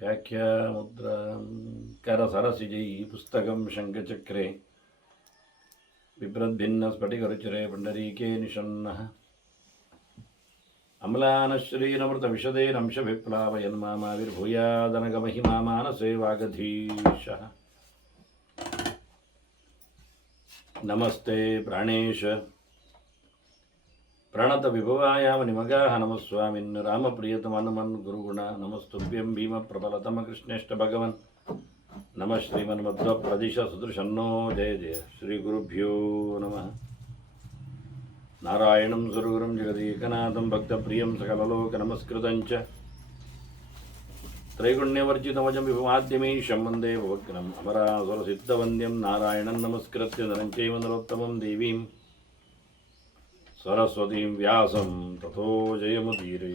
ವ್ಯಾಖ್ಯಾ ಮುದ್ರಾ ಕರಸರಸಿಜೈ ಪುಸ್ತಕಂ ಶಂಖಚಕ್ರೆ ಬಿಭ್ರದ್ಭಿನ್ನ ಸ್ಫಟಿಕರುಚಿರೆ ಪಂಡರೀಕೆ ನಿಷನ್ನಃ ಅಮ್ಲಾನಶ್ರೀನಮೃತ ವಿಶದೇನಂಶ ವಿಪ್ಲಾವಯನ್ಮಾಮಾವಿರ್ಭೂಯಾದನಗಮಹಿಮಾ ಮಾನಸೇ ವಾಗಧೀಶಃ. ನಮಸ್ತೆ ಪ್ರಾಣೇಶ ಪ್ರಣತ ವಿಭವಾಯಾಮ ನಿಮಗಾಹ ನಮಸ್ವಾಮಿನ್ ರಾಮಪ್ರಿಯತಮನುಮನ್ ಗುರುಗುಣ ನಮಸ್ತುಭ್ಯಂ ಭೀಮ ಪ್ರಬಲತಮ ಕೃಷ್ಣೇಷ್ಟ ಭಗವನ್ ನಮಃ ಶ್ರೀಮನ್ಮಧ್ವ ಪ್ರದಿಶ ಸುದೃಶನ್ನೋ ಜಯ ಜಯ ಶ್ರೀ ಗುರುಭ್ಯೋ ನಮಃ. ನಾರಾಯಣಂ ಸುರಗುರುಂ ಜಗದೀಕನಾಥಂ ಭಕ್ತಪ್ರಿಯಂ ಸಕಲಲೋಕ ನಮಸ್ಕೃತಂಚ ತ್ರೈಗುಣ್ಯವರ್ಜಿತಮಜಂ ವಿಭುಮಾದ್ಯಮೀಶಂ ವಂದೇ ಭವಗ್ನಂ ಅಮರಾಸುರಸಿದ್ಧವಂದ್ಯಂ ನಾರಾಯಣಂ ನಮಸ್ಕೃತ್ಯ ನರಂಚೈವ ನರೋತ್ತಮಂ ದೇವೀಂ ಸರಸ್ವತೀಂ ವ್ಯಾಸಂ ತಥೋ ಜಯಮುದೀರೇ.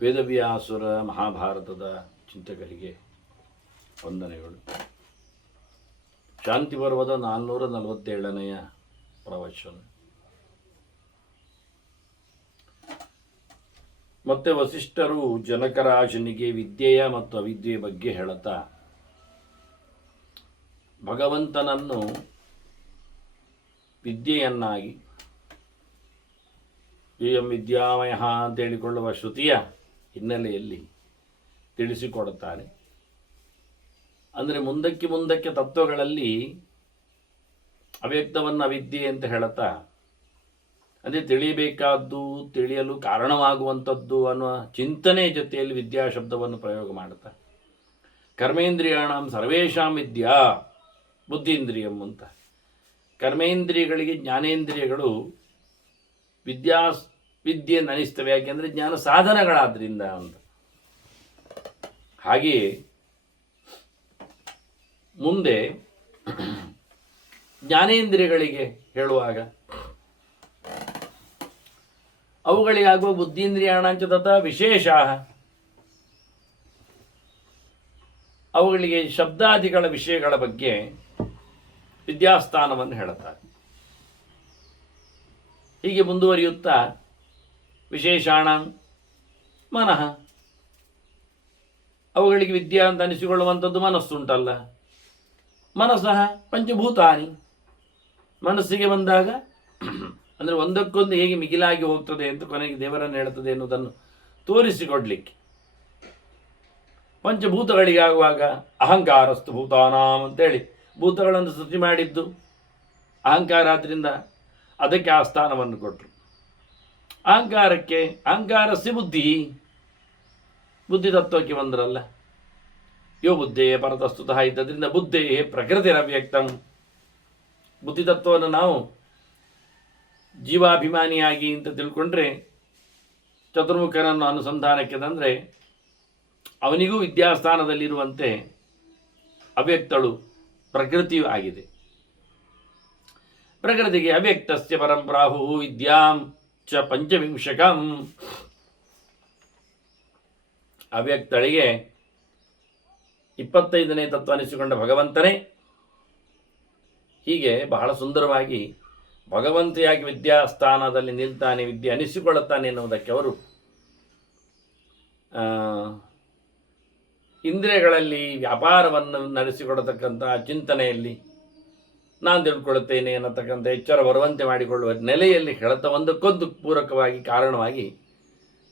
ವೇದವ್ಯಾಸುರ ಮಹಾಭಾರತದ ಚಿಂತಕರಿಗೆ ವಂದನೆಗಳು. ಶಾಂತಿ ಪರ್ವದ 447ನೆಯ ಪ್ರವಚನ. ಮತ್ತೆ ವಸಿಷ್ಠರು ಜನಕರಾಜನಿಗೆ ವಿದ್ಯೆಯ ಮತ್ತು ಅವಿದ್ಯೆಯ ಬಗ್ಗೆ ಹೇಳುತ್ತಾ ಭಗವಂತನನ್ನು ವಿದ್ಯೆಯನ್ನಾಗಿ ಏಯಂ ವಿದ್ಯಾಮಯ ಅಂತ ಹೇಳಿಕೊಳ್ಳುವ ಶ್ರುತಿಯ ಹಿನ್ನೆಲೆಯಲ್ಲಿ ತಿಳಿಸಿಕೊಡುತ್ತಾನೆ. ಅಂದರೆ ಮುಂದಕ್ಕೆ ತತ್ವಗಳಲ್ಲಿ ಅವ್ಯಕ್ತವನ್ನು ಅವಿದ್ಯೆ ಅಂತ ಹೇಳುತ್ತಾ ಅದೇ ತಿಳಿಯಬೇಕಾದ್ದು, ತಿಳಿಯಲು ಕಾರಣವಾಗುವಂಥದ್ದು ಅನ್ನುವ ಚಿಂತನೆ ಜೊತೆಯಲ್ಲಿ ವಿದ್ಯಾ ಶಬ್ದವನ್ನು ಪ್ರಯೋಗ ಮಾಡುತ್ತಾ ಕರ್ಮೇಂದ್ರಿಯಾಣಂ ಸರ್ವೇಷಾಂ ವಿದ್ಯಾ ಬುದ್ಧೀಂದ್ರಿಯಂ ಅಂತ. ಕರ್ಮೇಂದ್ರಿಯಗಳಿಗೆ ಜ್ಞಾನೇಂದ್ರಿಯಗಳು ವಿದ್ಯೆಯನ್ನು ಅನಿಸ್ತವೆ. ಯಾಕೆಂದರೆ ಜ್ಞಾನ ಸಾಧನಗಳಾದ್ರಿಂದ ಅಂತ. ಹಾಗೆಯೇ ಮುಂದೆ ಜ್ಞಾನೇಂದ್ರಿಯಗಳಿಗೆ ಹೇಳುವಾಗ ಅವುಗಳಿಗಾಗುವ ಬುದ್ಧೀಂದ್ರಿಯಾಣಾಂಚ ತಥಾ ವಿಶೇಷ, ಅವುಗಳಿಗೆ ಶಬ್ದಾದಿಗಳ ವಿಷಯಗಳ ಬಗ್ಗೆ ವಿದ್ಯಾಸ್ಥಾನವನ್ನು ಹೇಳುತ್ತಾರೆ. ಹೀಗೆ ಮುಂದುವರಿಯುತ್ತಾ ವಿಶೇಷಾಣ ಮನಃ, ಅವುಗಳಿಗೆ ವಿದ್ಯಾ ಅಂತ ಅನಿಸಿಕೊಳ್ಳುವಂಥದ್ದು ಮನಸ್ಸುಂಟಲ್ಲ, ಮನಸ್ಸಃ ಪಂಚಭೂತಾನಿ, ಮನಸ್ಸಿಗೆ ಬಂದಾಗ ಅಂದರೆ ಒಂದಕ್ಕೊಂದು ಹೇಗೆ ಮಿಗಿಲಾಗಿ ಹೋಗ್ತದೆ ಅಂತ ಕೊನೆಗೆ ದೇವರನ್ನು ಹೇಳ್ತದೆ ಎನ್ನುವುದನ್ನು ತೋರಿಸಿಕೊಡ್ಲಿಕ್ಕೆ ಪಂಚಭೂತಗಳಿಗಾಗುವಾಗ ಅಹಂಕಾರಸ್ತು ಭೂತಾನಾಂ ಅಂತೇಳಿ ಭೂತಗಳನ್ನು ಸೃಷ್ಟಿ ಮಾಡಿದ್ದು ಅಹಂಕಾರ. ಆದ್ದರಿಂದ ಅದಕ್ಕೆ ಆ ಸ್ಥಾನವನ್ನು ಕೊಟ್ಟರು. ಅಹಂಕಾರಸ್ಯ ಬುದ್ಧಿ ತತ್ವಕ್ಕೆ ಬಂದ್ರಲ್ಲ. ಯೋ ಬುದ್ಧೇ ಪರತಸ್ತುತಃ ಇದ್ದದ್ರಿಂದ ಬುದ್ಧೇ ಪ್ರಕೃತಿರವ್ಯಕ್ತಂ. ಬುದ್ಧಿ ತತ್ವವನ್ನು ನಾವು ಜೀವಾಭಿಮಾನಿಯಾಗಿ ಅಂತ ತಿಳ್ಕೊಂಡ್ರೆ ಚತುರ್ಮುಖನನ್ನು ಅನುಸಂಧಾನಕ್ಕೆ ತಂದರೆ ಅವನಿಗೂ ವಿದ್ಯಾಸ್ಥಾನದಲ್ಲಿರುವಂತೆ ಅವ್ಯಕ್ತಳು ಪ್ರಕೃತಿಯೂ ಆಗಿದೆ. ಪ್ರಕೃತಿಗೆ ಅವ್ಯಕ್ತಸ್ಯ ಪರಂಪ್ರಾಹು ವಿದ್ಯಾಂ ಚ ಪಂಚವಿಂಶಕಂ. ಅವ್ಯಕ್ತಳಿಗೆ 25ನೇ ತತ್ವ ಅನಿಸಿಕೊಂಡ ಭಗವಂತನೇ. ಹೀಗೆ ಬಹಳ ಸುಂದರವಾಗಿ ಭಗವಂತೆಯಾಗಿ ವಿದ್ಯಾಸ್ಥಾನದಲ್ಲಿ ನಿಲ್ತಾನೆ, ವಿದ್ಯೆ ಅನಿಸಿಕೊಳ್ಳುತ್ತಾನೆ ಎನ್ನುವುದಕ್ಕೆ ಅವರು ಇಂದ್ರಿಯಗಳಲ್ಲಿ ವ್ಯಾಪಾರವನ್ನು ನಡೆಸಿಕೊಡತಕ್ಕಂಥ ಚಿಂತನೆಯಲ್ಲಿ ನಾನು ತಿಳ್ಕೊಳ್ಳುತ್ತೇನೆ ಅನ್ನತಕ್ಕಂಥ ಎಚ್ಚರ ಬರುವಂತೆ ಮಾಡಿಕೊಳ್ಳುವ ನೆಲೆಯಲ್ಲಿ ಹೇಳ್ತಾ ಒಂದಕ್ಕೊಂದು ಪೂರಕವಾಗಿ ಕಾರಣವಾಗಿ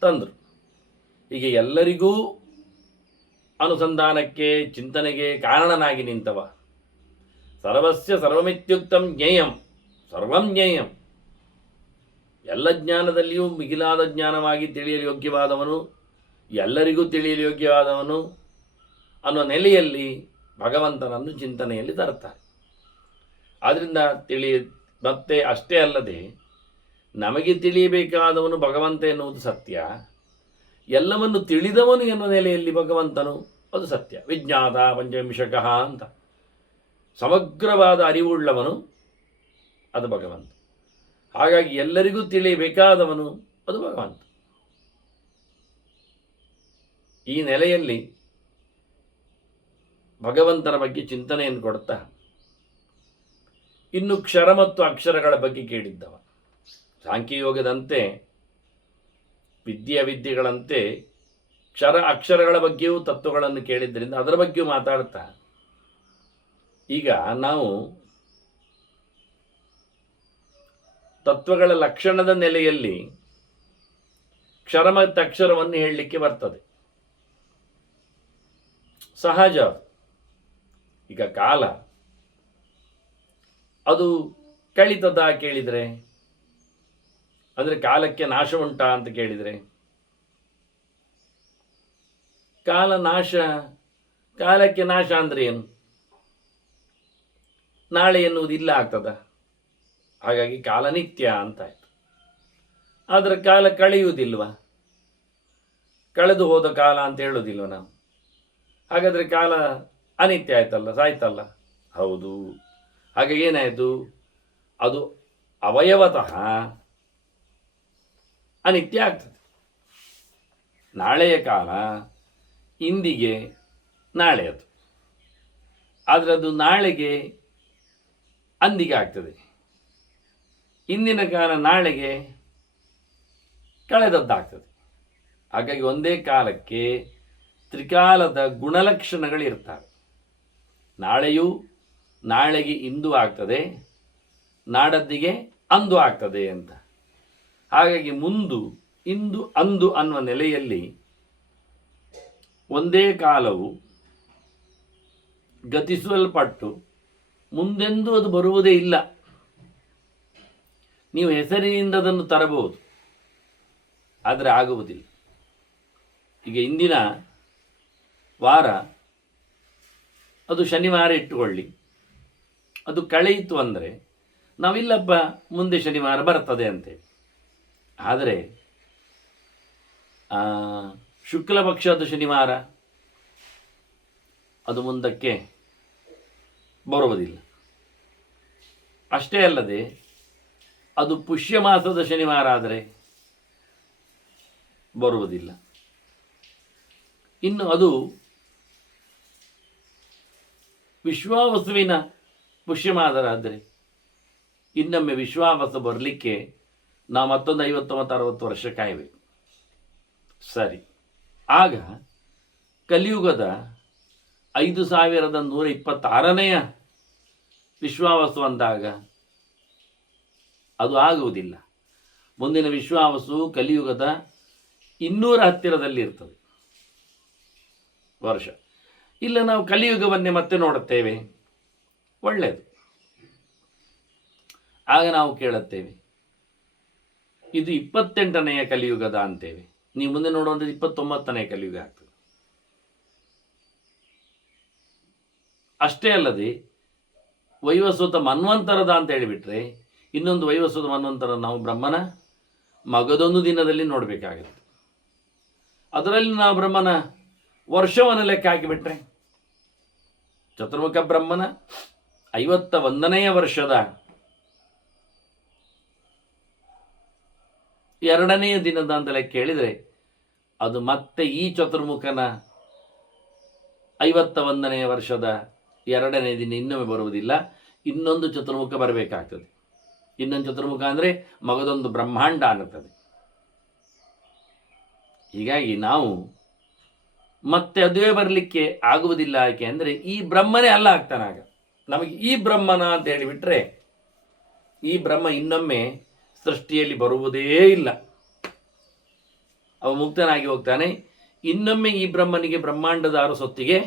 ತಂದರು. ಹೀಗೆ ಎಲ್ಲರಿಗೂ ಅನುಸಂಧಾನಕ್ಕೆ ಚಿಂತನೆಗೆ ಕಾರಣನಾಗಿ ನಿಂತವ. ಸರ್ವಸ್ಯ ಸರ್ವಮಿತ್ಯುಕ್ತಂ ಜ್ಞೇಯಂ ಸರ್ವಂ ಜ್ಞೇಯಂ. ಎಲ್ಲ ಜ್ಞಾನದಲ್ಲಿಯೂ ಮಿಗಿಲಾದ ಜ್ಞಾನವಾಗಿ ತಿಳಿಯಲು ಯೋಗ್ಯವಾದವನು, ಎಲ್ಲರಿಗೂ ತಿಳಿಯಲು ಯೋಗ್ಯವಾದವನು ಅನ್ನೋ ನೆಲೆಯಲ್ಲಿ ಭಗವಂತನನ್ನು ಚಿಂತನೆಯಲ್ಲಿ ತರುತ್ತಾರೆ. ಆದ್ದರಿಂದ ಮತ್ತೆ ಅಷ್ಟೇ ಅಲ್ಲದೆ ನಮಗೆ ತಿಳಿಯಬೇಕಾದವನು ಭಗವಂತ ಎನ್ನುವುದು ಸತ್ಯ, ಎಲ್ಲವನ್ನು ತಿಳಿದವನು ಎನ್ನುವ ನೆಲೆಯಲ್ಲಿ ಭಗವಂತನು ಅದು ಸತ್ಯ. ವಿಜ್ಞಾತ ಪಂಚವಿಂಶಕಃ ಅಂತ ಸಮಗ್ರವಾದ ಅರಿವುಳ್ಳವನು ಅದು ಭಗವಂತ. ಹಾಗಾಗಿ ಎಲ್ಲರಿಗೂ ತಿಳಿಯಬೇಕಾದವನು ಅದು ಭಗವಂತ. ಈ ನೆಲೆಯಲ್ಲಿ ಭಗವಂತನ ಬಗ್ಗೆ ಚಿಂತನೆಯನ್ನು ಕೊಡುತ್ತಾ ಇನ್ನು ಕ್ಷರ ಮತ್ತು ಅಕ್ಷರಗಳ ಬಗ್ಗೆ ಕೇಳಿದ್ದವ. ಸಾಂಖ್ಯಯೋಗದಂತೆ ವಿದ್ಯೆಗಳಂತೆ ಕ್ಷರ ಅಕ್ಷರಗಳ ಬಗ್ಗೆಯೂ ತತ್ವಗಳನ್ನು ಕೇಳಿದ್ದರಿಂದ ಅದರ ಬಗ್ಗೆಯೂ ಮಾತಾಡ್ತಾ ಈಗ ನಾವು ತತ್ವಗಳ ಲಕ್ಷಣದ ನೆಲೆಯಲ್ಲಿ ಕ್ಷರ ಮತ್ತು ಅಕ್ಷರವನ್ನು ಹೇಳಲಿಕ್ಕೆ ಬರ್ತದೆ. ಸಹಜ. ಈಗ ಕಾಲ ಅದು ಕಳಿತದ ಕೇಳಿದರೆ, ಅಂದರೆ ಕಾಲಕ್ಕೆ ನಾಶ ಉಂಟಾ ಅಂತ ಕೇಳಿದರೆ, ಕಾಲಕ್ಕೆ ನಾಶ ಅಂದ್ರೆ ಏನು? ನಾಳೆ ಎನ್ನುವುದು ಇಲ್ಲ ಆಗ್ತದ. ಹಾಗಾಗಿ ಕಾಲ ನಿತ್ಯ ಅಂತಾಯ್ತು. ಆದರೆ ಕಾಲ ಕಳೆಯುವುದಿಲ್ವ? ಕಳೆದು ಹೋದ ಕಾಲ ಅಂತ ಹೇಳೋದಿಲ್ವ ನಾವು? ಹಾಗಾದರೆ ಕಾಲ ಅನಿತ್ಯ ಆಯ್ತಲ್ಲ, ಸಾಯ್ತಲ್ಲ? ಹೌದು. ಹಾಗೆ ಏನಾಯಿತು? ಅದು ಅವಯವತಃ ಅನಿತ್ಯ ಆಗ್ತದೆ. ನಾಳೆಯ ಕಾಲ ಇಂದಿಗೆ ನಾಳೆ ಅದು, ಆದರೆ ಅದು ನಾಳೆಗೆ ಅಂದಿಗೆ ಆಗ್ತದೆ. ಇಂದಿನ ಕಾಲ ನಾಳೆಗೆ ಕಳೆದದ್ದಾಗ್ತದೆ. ಹಾಗಾಗಿ ಒಂದೇ ಕಾಲಕ್ಕೆ ತ್ರಿಕಾಲದ ಗುಣಲಕ್ಷಣಗಳಿರ್ತವೆ. ನಾಳೆಗೆ ಇಂದು ಆಗ್ತದೆ, ನಾಡದ್ದಿಗೆ ಅಂದು ಆಗ್ತದೆ ಅಂತ. ಹಾಗಾಗಿ ಮುಂದು, ಇಂದು, ಅಂದು ಅನ್ನುವ ನೆಲೆಯಲ್ಲಿ ಒಂದೇ ಕಾಲವು ಗತಿಸಲ್ಪಟ್ಟು ಮುಂದೆಂದೂ ಅದು ಬರುವುದೇ ಇಲ್ಲ. ನೀವು ಹೆಸರಿನಿಂದ ಅದನ್ನು ತರಬಹುದು, ಆದರೆ ಆಗುವುದಿಲ್ಲ. ಈಗ ಇಂದಿನ ವಾರ ಅದು ಶನಿವಾರ ಇಟ್ಟುಕೊಳ್ಳಿ, ಅದು ಕಳೆಯಿತು ಅಂದರೆ ನಾವಿಲ್ಲಪ್ಪ ಮುಂದೆ ಶನಿವಾರ ಬರ್ತದೆ ಅಂತೇಳಿ. ಆದರೆ ಶುಕ್ಲ ಪಕ್ಷದ ಶನಿವಾರ ಅದು ಮುಂದಕ್ಕೆ ಬರುವುದಿಲ್ಲ. ಅಷ್ಟೇ ಅಲ್ಲದೆ ಅದು ಪುಷ್ಯ ಮಾಸದ ಶನಿವಾರ ಆದರೆ ಬರುವುದಿಲ್ಲ. ಇನ್ನು ಅದು ವಿಶ್ವಾವಸುವಿನ ಪುಷ್ಯಮಾಸರಾದರೆ ಇನ್ನೊಮ್ಮೆ ವಿಶ್ವಾವಸ ಬರಲಿಕ್ಕೆ ನಾವು ಮತ್ತೊಂದು 50-60 ವರ್ಷ ಕಾಯಬೇಕು. ಸರಿ, ಆಗ ಕಲಿಯುಗದ 5126ನೆಯ ವಿಶ್ವಾವಸು ಅಂದಾಗ ಅದು ಆಗುವುದಿಲ್ಲ. ಮುಂದಿನ ವಿಶ್ವಾವಸು ಕಲಿಯುಗದ 200 ಹತ್ತಿರದಲ್ಲಿ ಇರ್ತದೆ ವರ್ಷ. ಇಲ್ಲ ನಾವು ಕಲಿಯುಗವನ್ನೇ ಮತ್ತೆ ನೋಡುತ್ತೇವೆ, ಒಳ್ಳೆಯದು. ಆಗ ನಾವು ಕೇಳುತ್ತೇವೆ, ಇದು 28ನೆಯ ಕಲಿಯುಗದ ಅಂತೇವೆ. ನೀವು ಮುಂದೆ ನೋಡುವಂಥದ್ದು 29ನೇ ಕಲಿಯುಗ ಆಗ್ತದೆ. ಅಷ್ಟೇ ಅಲ್ಲದೆ ವೈವಸ್ವತ ಮನ್ವಂತರದ ಅಂತ ಹೇಳಿಬಿಟ್ರೆ ಇನ್ನೊಂದು ವೈವಸ್ವತ ಮನ್ವಂತರ ನಾವು ಬ್ರಹ್ಮನ ಮಗದೊಂದು ದಿನದಲ್ಲಿ ನೋಡಬೇಕಾಗುತ್ತೆ. ಅದರಲ್ಲಿ ನಾವು ಬ್ರಹ್ಮನ ವರ್ಷವನ್ನು ಲೆಕ್ಕ ಹಾಕಿಬಿಟ್ರೆ ಚತುರ್ಮುಖ ಬ್ರಹ್ಮನ 51ನೆಯ ವರ್ಷದ 2ನೆಯ ದಿನದ ಅಂತ ಲೆಕ್ಕ ಹೇಳಿದರೆ ಅದು ಮತ್ತೆ ಈ ಚತುರ್ಮುಖನ 51ನೆಯ ವರ್ಷದ 2ನೇ ದಿನ ಇನ್ನೊಮ್ಮೆ ಬರುವುದಿಲ್ಲ. ಇನ್ನೊಂದು ಚತುರ್ಮುಖ ಬರಬೇಕಾಗ್ತದೆ. ಇನ್ನೊಂದು ಚತುರ್ಮುಖ ಅಂದರೆ ಮಗದೊಂದು ಬ್ರಹ್ಮಾಂಡ ಅನ್ನುತ್ತದೆ. ಹೀಗಾಗಿ ನಾವು ಮತ್ತೆ ಅದುವೇ ಬರಲಿಕ್ಕೆ ಆಗುವುದಿಲ್ಲ. ಯಾಕೆ ಅಂದರೆ ಈ ಬ್ರಹ್ಮನೇ ಅಲ್ಲ ಆಗ್ತಾನಾಗ. ನಮಗೆ ಈ ಬ್ರಹ್ಮನ ಅಂತ ಹೇಳಿಬಿಟ್ರೆ ಈ ಬ್ರಹ್ಮ ಇನ್ನೊಮ್ಮೆ ಸೃಷ್ಟಿಯಲ್ಲಿ ಬರುವುದೇ ಇಲ್ಲ. ಅವ ಮುಕ್ತನಾಗಿ ಹೋಗ್ತಾನೆ. ಇನ್ನೊಮ್ಮೆ ಈ ಬ್ರಹ್ಮನಿಗೆ ಬ್ರಹ್ಮಾಂಡದ ಸೊತ್ತಿಗೆ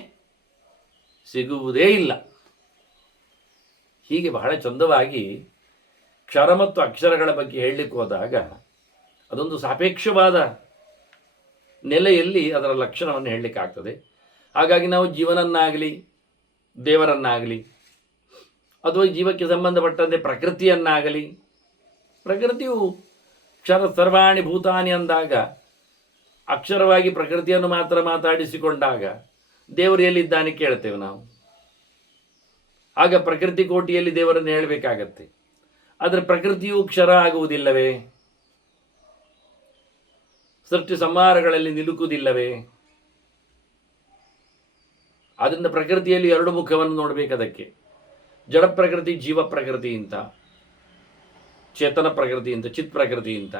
ಸಿಗುವುದೇ ಇಲ್ಲ. ಹೀಗೆ ಬಹಳ ಚಂದವಾಗಿ ಕ್ಷರ ಮತ್ತು ಅಕ್ಷರಗಳ ಬಗ್ಗೆ ಹೇಳಲಿಕ್ಕೆ ಹೋದಾಗ ಅದೊಂದು ಸಾಪೇಕ್ಷವಾದ ನೆಲೆಯಲ್ಲಿ ಅದರ ಲಕ್ಷಣವನ್ನು ಹೇಳಲಿಕ್ಕಾಗ್ತದೆ. ಹಾಗಾಗಿ ನಾವು ಜೀವನನ್ನಾಗಲಿ ದೇವರನ್ನಾಗಲಿ ಅಥವಾ ಜೀವಕ್ಕೆ ಸಂಬಂಧಪಟ್ಟಂತೆ ಪ್ರಕೃತಿಯನ್ನಾಗಲಿ, ಪ್ರಕೃತಿಯು ಕ್ಷರ ಸರ್ವಾಣಿ ಭೂತಾನಿ ಅಂದಾಗ ಅಕ್ಷರವಾಗಿ ಪ್ರಕೃತಿಯನ್ನು ಮಾತ್ರ ಮಾತಾಡಿಸಿಕೊಂಡಾಗ ದೇವರು ಎಲ್ಲಿದ್ದಾನೆ ಕೇಳ್ತೇವೆ ನಾವು. ಆಗ ಪ್ರಕೃತಿ ಕೋಟಿಯಲ್ಲಿ ದೇವರನ್ನು ಹೇಳಬೇಕಾಗತ್ತೆ. ಆದರೆ ಪ್ರಕೃತಿಯು ಕ್ಷರ ಆಗುವುದಿಲ್ಲವೇ? ಸೃಷ್ಟಿ ಸಂಹಾರಗಳಲ್ಲಿ ನಿಲುಕುವುದಿಲ್ಲವೇ? ಆದ್ದರಿಂದ ಪ್ರಕೃತಿಯಲ್ಲಿ 2 ಮುಖವನ್ನು ನೋಡಬೇಕದಕ್ಕೆ. ಜಡ ಪ್ರಕೃತಿ, ಜೀವ ಪ್ರಕೃತಿ ಅಂತ, ಚೇತನ ಪ್ರಕೃತಿ ಅಂತ, ಚಿತ್ ಪ್ರಕೃತಿ ಅಂತ.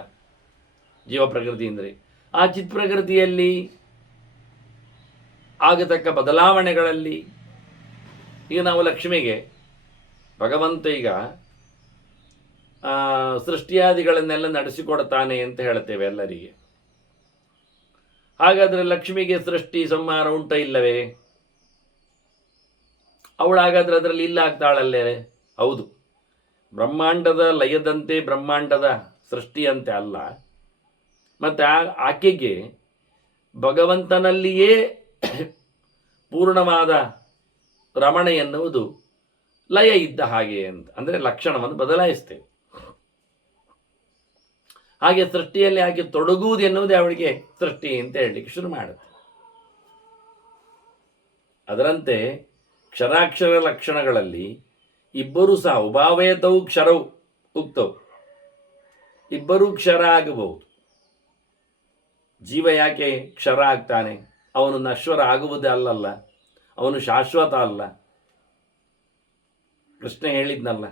ಜೀವ ಪ್ರಕೃತಿ ಅಂದರೆ ಆ ಚಿತ್ ಪ್ರಕೃತಿಯಲ್ಲಿ ಆಗತಕ್ಕ ಬದಲಾವಣೆಗಳಲ್ಲಿ ಈಗ ನಾವು ಲಕ್ಷ್ಮಿಗೆ ಭಗವಂತ ಈಗ ಸೃಷ್ಟಿಯಾದಿಗಳನ್ನೆಲ್ಲ ನಡೆಸಿಕೊಡ್ತಾನೆ ಅಂತ ಹೇಳ್ತೇವೆ ಎಲ್ಲರಿಗೆ. ಹಾಗಾದರೆ ಲಕ್ಷ್ಮಿಗೆ ಸೃಷ್ಟಿ ಸಂಹಾರ ಉಂಟ ಇಲ್ಲವೇ? ಅವಳಾಗಾದ್ರೆ ಅದರಲ್ಲಿ ಇಲ್ಲ ಆಗ್ತಾಳಲ್ಲೇ? ಹೌದು. ಬ್ರಹ್ಮಾಂಡದ ಲಯದಂತೆ ಬ್ರಹ್ಮಾಂಡದ ಸೃಷ್ಟಿಯಂತೆ ಅಲ್ಲ. ಮತ್ತು ಆಕೆಗೆ ಭಗವಂತನಲ್ಲಿಯೇ ಪೂರ್ಣವಾದ ರಮಣೆ ಎನ್ನುವುದು ಲಯ ಇದ್ದ ಹಾಗೆ ಅಂತ, ಅಂದರೆ ಲಕ್ಷಣವನ್ನು ಬದಲಾಯಿಸ್ತೇವೆ. ಹಾಗೆ ಸೃಷ್ಟಿಯಲ್ಲಿ ಆಕೆ ತೊಡಗುವುದು ಎನ್ನುವುದೇ ಅವಳಿಗೆ ಸೃಷ್ಟಿ ಅಂತ ಹೇಳಲಿಕ್ಕೆ ಶುರು ಮಾಡುತ್ತೆ. ಅದರಂತೆ ಕ್ಷರಾಕ್ಷರ ಲಕ್ಷಣಗಳಲ್ಲಿ ಇಬ್ಬರೂ ಸಹ ಉಭಾವೇತವು ಕ್ಷರವು ಉಕ್ತವು, ಇಬ್ಬರೂ ಕ್ಷರ ಆಗಬಹುದು. ಜೀವ ಯಾಕೆ ಕ್ಷರ ಆಗ್ತಾನೆ? ಅವನು ನಶ್ವರ ಆಗುವುದೇ ಅಲ್ಲಲ್ಲ, ಅವನು ಶಾಶ್ವತ ಅಲ್ಲ. ಕೃಷ್ಣ ಹೇಳಿದ್ನಲ್ಲ,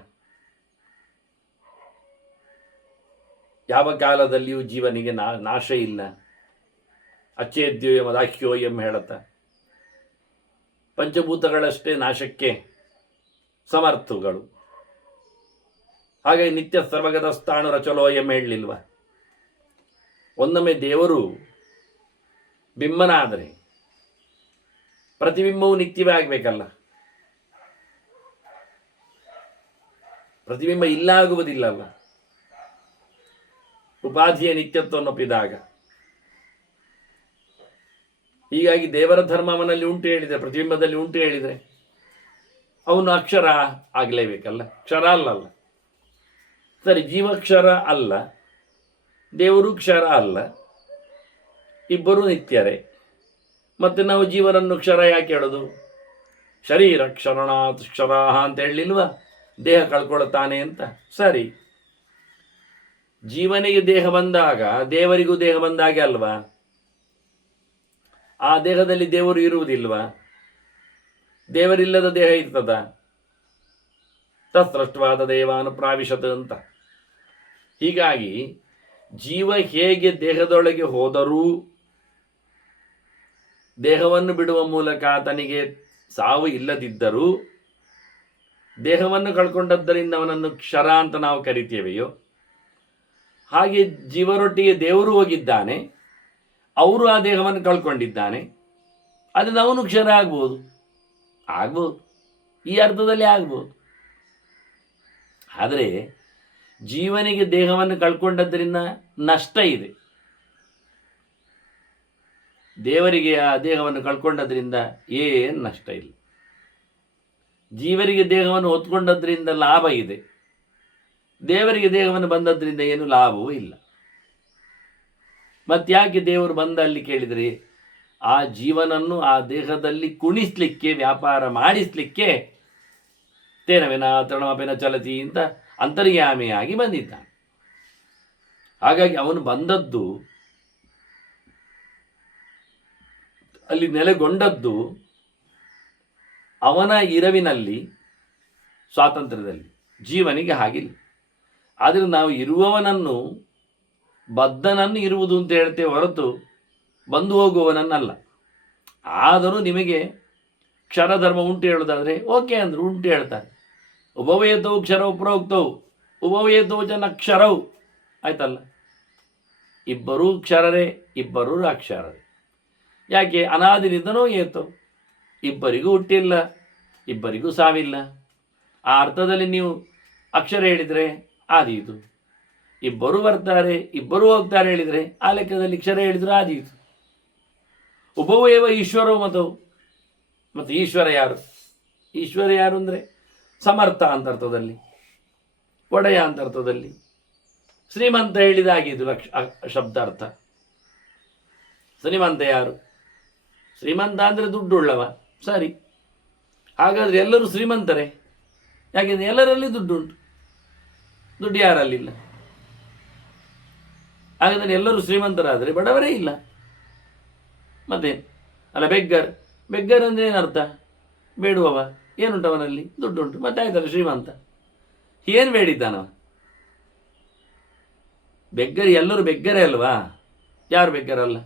ಯಾವ ಕಾಲದಲ್ಲಿಯೂ ಜೀವನಿಗೆ ನಾಶ ಇಲ್ಲ. ಅಚ್ಚೇದ್ಯೋಯಂ ಅದಾಖ್ಯೋಯಂ ಹೇಳುತ್ತ ಪಂಚಭೂತಗಳಷ್ಟೇ ನಾಶಕ್ಕೆ ಸಮರ್ಥಗಳು. ಹಾಗೆ ನಿತ್ಯ ಸರ್ವಗತ ಸ್ಥಾಣು ರಚಲೋಯಂ ಹೇಳಲಿಲ್ವ? ಒಂದೊಮ್ಮೆ ದೇವರು ಬಿಂಬನಾದರೆ ಪ್ರತಿಬಿಂಬವು ನಿತ್ಯವೇ ಆಗಬೇಕಲ್ಲ. ಪ್ರತಿಬಿಂಬ ಇಲ್ಲ ಆಗುವುದಿಲ್ಲಲ್ಲ, ಉಪಾಧಿಯ ನಿತ್ಯತ್ವವನ್ನು ಒಪ್ಪಿದಾಗ. ಹೀಗಾಗಿ ದೇವರ ಧರ್ಮ ಅವನಲ್ಲಿ ಉಂಟು ಹೇಳಿದರೆ, ಪ್ರತಿಬಿಂಬದಲ್ಲಿ ಉಂಟು ಹೇಳಿದರೆ ಅವನು ಅಕ್ಷರ ಆಗಲೇಬೇಕಲ್ಲ, ಕ್ಷರ ಅಲ್ಲಲ್ಲ. ಸರಿ, ಜೀವಕ್ಷರ ಅಲ್ಲ, ದೇವರು ಕ್ಷರ ಅಲ್ಲ, ಇಬ್ಬರೂ ನಿತ್ಯರೇ. ಮತ್ತೆ ನಾವು ಜೀವನನ್ನು ಕ್ಷರ ಯಾಕೆ ಹೇಳೋದು? ಶರೀರ ಕ್ಷರಣಾತ್ ಕ್ಷರಾಹ ಅಂತ ಹೇಳಲಿಲ್ವ? ದೇಹ ಕಳ್ಕೊಳ್ತಾನೆ ಅಂತ. ಸರಿ, ಜೀವನಿಗೆ ದೇಹ ಬಂದಾಗ ದೇವರಿಗೂ ದೇಹ ಬಂದಾಗೆ ಅಲ್ವಾ? ಆ ದೇಹದಲ್ಲಿ ದೇವರು ಇರುವುದಿಲ್ವಾ? ದೇವರಿಲ್ಲದ ದೇಹ ಇರ್ತದ? ತತ್ಸೃಷ್ಟವಾದ ದೇವಾನು ಪ್ರಾವಿಶತ್ ಅಂತ. ಹೀಗಾಗಿ ಜೀವ ಹೇಗೆ ದೇಹದೊಳಗೆ ಹೋದರೂ ದೇಹವನ್ನು ಬಿಡುವ ಮೂಲಕ ಆತನಿಗೆ ಸಾವು ಇಲ್ಲದಿದ್ದರೂ ದೇಹವನ್ನು ಕಳ್ಕೊಂಡದ್ದರಿಂದ ಅವನನ್ನು ಕ್ಷರ ಅಂತ ನಾವು ಕರಿತೇವೆಯೋ, ಹಾಗೆ ಜೀವರೊಟ್ಟಿಗೆ ದೇವರು ಹೋಗಿದ್ದಾನೆ, ಅವರು ಆ ದೇಹವನ್ನು ಕಳ್ಕೊಂಡಿದ್ದಾನೆ, ಅದರಿಂದ ಅವನು ಕ್ಷರ ಆಗ್ಬೋದು. ಈ ಅರ್ಥದಲ್ಲಿ ಆಗ್ಬೋದು. ಆದರೆ ಜೀವನಿಗೆ ದೇಹವನ್ನು ಕಳ್ಕೊಂಡದ್ದರಿಂದ ನಷ್ಟ ಇದೆ, ದೇವರಿಗೆ ಆ ದೇಹವನ್ನು ಕಳ್ಕೊಂಡದ್ರಿಂದ ಏನು ನಷ್ಟ ಇಲ್ಲ. ಜೀವರಿಗೆ ದೇಹವನ್ನು ಹೊತ್ಕೊಂಡದ್ರಿಂದ ಲಾಭ ಇದೆ, ದೇವರಿಗೆ ದೇಹವನ್ನು ಬಂದದ್ರಿಂದ ಏನು ಲಾಭವೂ ಇಲ್ಲ. ಮತ್ತ್ಯಾಕೆ ದೇವರು ಬಂದ ಅಲ್ಲಿ ಕೇಳಿದರೆ, ಆ ಜೀವನನ್ನು ಆ ದೇಹದಲ್ಲಿ ಕುಣಿಸ್ಲಿಕ್ಕೆ, ವ್ಯಾಪಾರ ಮಾಡಿಸ್ಲಿಕ್ಕೆ ತೇನವೆನ ತೃಣಮಪೆನ ಚಲತಿ ಅಂತ ಅಂತರ್ಯಾಮಿಯಾಗಿ ಬಂದಿದ್ದಾನೆ. ಹಾಗಾಗಿ ಅವನು ಬಂದದ್ದು, ಅಲ್ಲಿ ನೆಲೆಗೊಂಡದ್ದು ಅವನ ಇರವಿನಲ್ಲಿ, ಸ್ವಾತಂತ್ರ್ಯದಲ್ಲಿ. ಜೀವನಿಗೆ ಹಾಗಿಲ್ಲ. ಆದರೆ ನಾವು ಇರುವವನನ್ನು, ಬದ್ಧನನ್ನು ಇರುವುದು ಅಂತ ಹೇಳ್ತೇವೆ ಹೊರತು ಬಂದು ಹೋಗುವವನನ್ನಲ್ಲ. ಆದರೂ ನಿಮಗೆ ಕ್ಷರಧರ್ಮ ಉಂಟು ಹೇಳೋದಾದರೆ ಓಕೆ ಅಂದರು, ಉಂಟು ಹೇಳ್ತಾರೆ. ಉಭವೇತವು ಕ್ಷರವು ಪ್ರೋಕ್ತವು ಉಭವೇತವು ಜನ ಕ್ಷರವು, ಆಯ್ತಲ್ಲ. ಇಬ್ಬರೂ ಕ್ಷರರೇ, ಇಬ್ಬರೂ ಅಕ್ಷರರೇ. ಯಾಕೆ? ಅನಾದಿನಿಂದನೂ ಏತವು, ಇಬ್ಬರಿಗೂ ಹುಟ್ಟಿಲ್ಲ, ಇಬ್ಬರಿಗೂ ಸಾವಿಲ್ಲ. ಆ ಅರ್ಥದಲ್ಲಿ ನೀವು ಅಕ್ಷರ ಹೇಳಿದರೆ ಆದೀತು. ಇಬ್ಬರೂ ಬರ್ತಾರೆ, ಇಬ್ಬರೂ ಹೋಗ್ತಾರೆ ಹೇಳಿದರೆ ಆ ಲೆಕ್ಕದಲ್ಲಿ ಕ್ಷರ ಹೇಳಿದ್ರು ಆದೀತು. ಉಭವೇವ ಈಶ್ವರವು ಮತವು. ಮತ್ತು ಈಶ್ವರ ಯಾರು? ಈಶ್ವರ ಯಾರು ಅಂದರೆ ಸಮರ್ಥ ಅಂತ ಅರ್ಥದಲ್ಲಿ, ಒಡೆಯ ಅಂತ ಅರ್ಥದಲ್ಲಿ. ಶ್ರೀಮಂತ ಹೇಳಿದಾಗಿದ್ದು ಶಬ್ದಾರ್ಥ. ಶ್ರೀಮಂತ ಯಾರು? ಶ್ರೀಮಂತ ಅಂದರೆ ದುಡ್ಡುಳ್ಳವ. ಸರಿ, ಹಾಗಾದರೆ ಎಲ್ಲರೂ ಶ್ರೀಮಂತರೇ? ಯಾಕೆಂದರೆ ಎಲ್ಲರಲ್ಲಿ ದುಡ್ಡುಂಟು, ದುಡ್ಡು ಯಾರಲ್ಲಿಲ್ಲ. ಹಾಗಾದರೆ ಎಲ್ಲರೂ ಶ್ರೀಮಂತರಾದರೆ ಬಡವರೇ ಇಲ್ಲ. ಮತ್ತೇನು? ಅಲ್ಲ, ಬೆಗ್ಗರ್ ಅಂದರೆ ಏನರ್ಥ? ಬೇಡುವವ. ಏನುಂಟು ಅವನಲ್ಲಿ? ದುಡ್ಡುಂಟು, ಮತ್ತೆ ಆಯ್ತಲ್ಲ ಶ್ರೀಮಂತ. ಏನು ಬೇಡಿದ್ದಾನ? ಬೆಗ್ಗರಿ, ಎಲ್ಲರೂ ಬೆಗ್ಗರೇ ಅಲ್ವಾ? ಯಾರು ಬೆಗ್ಗರಲ್ಲ?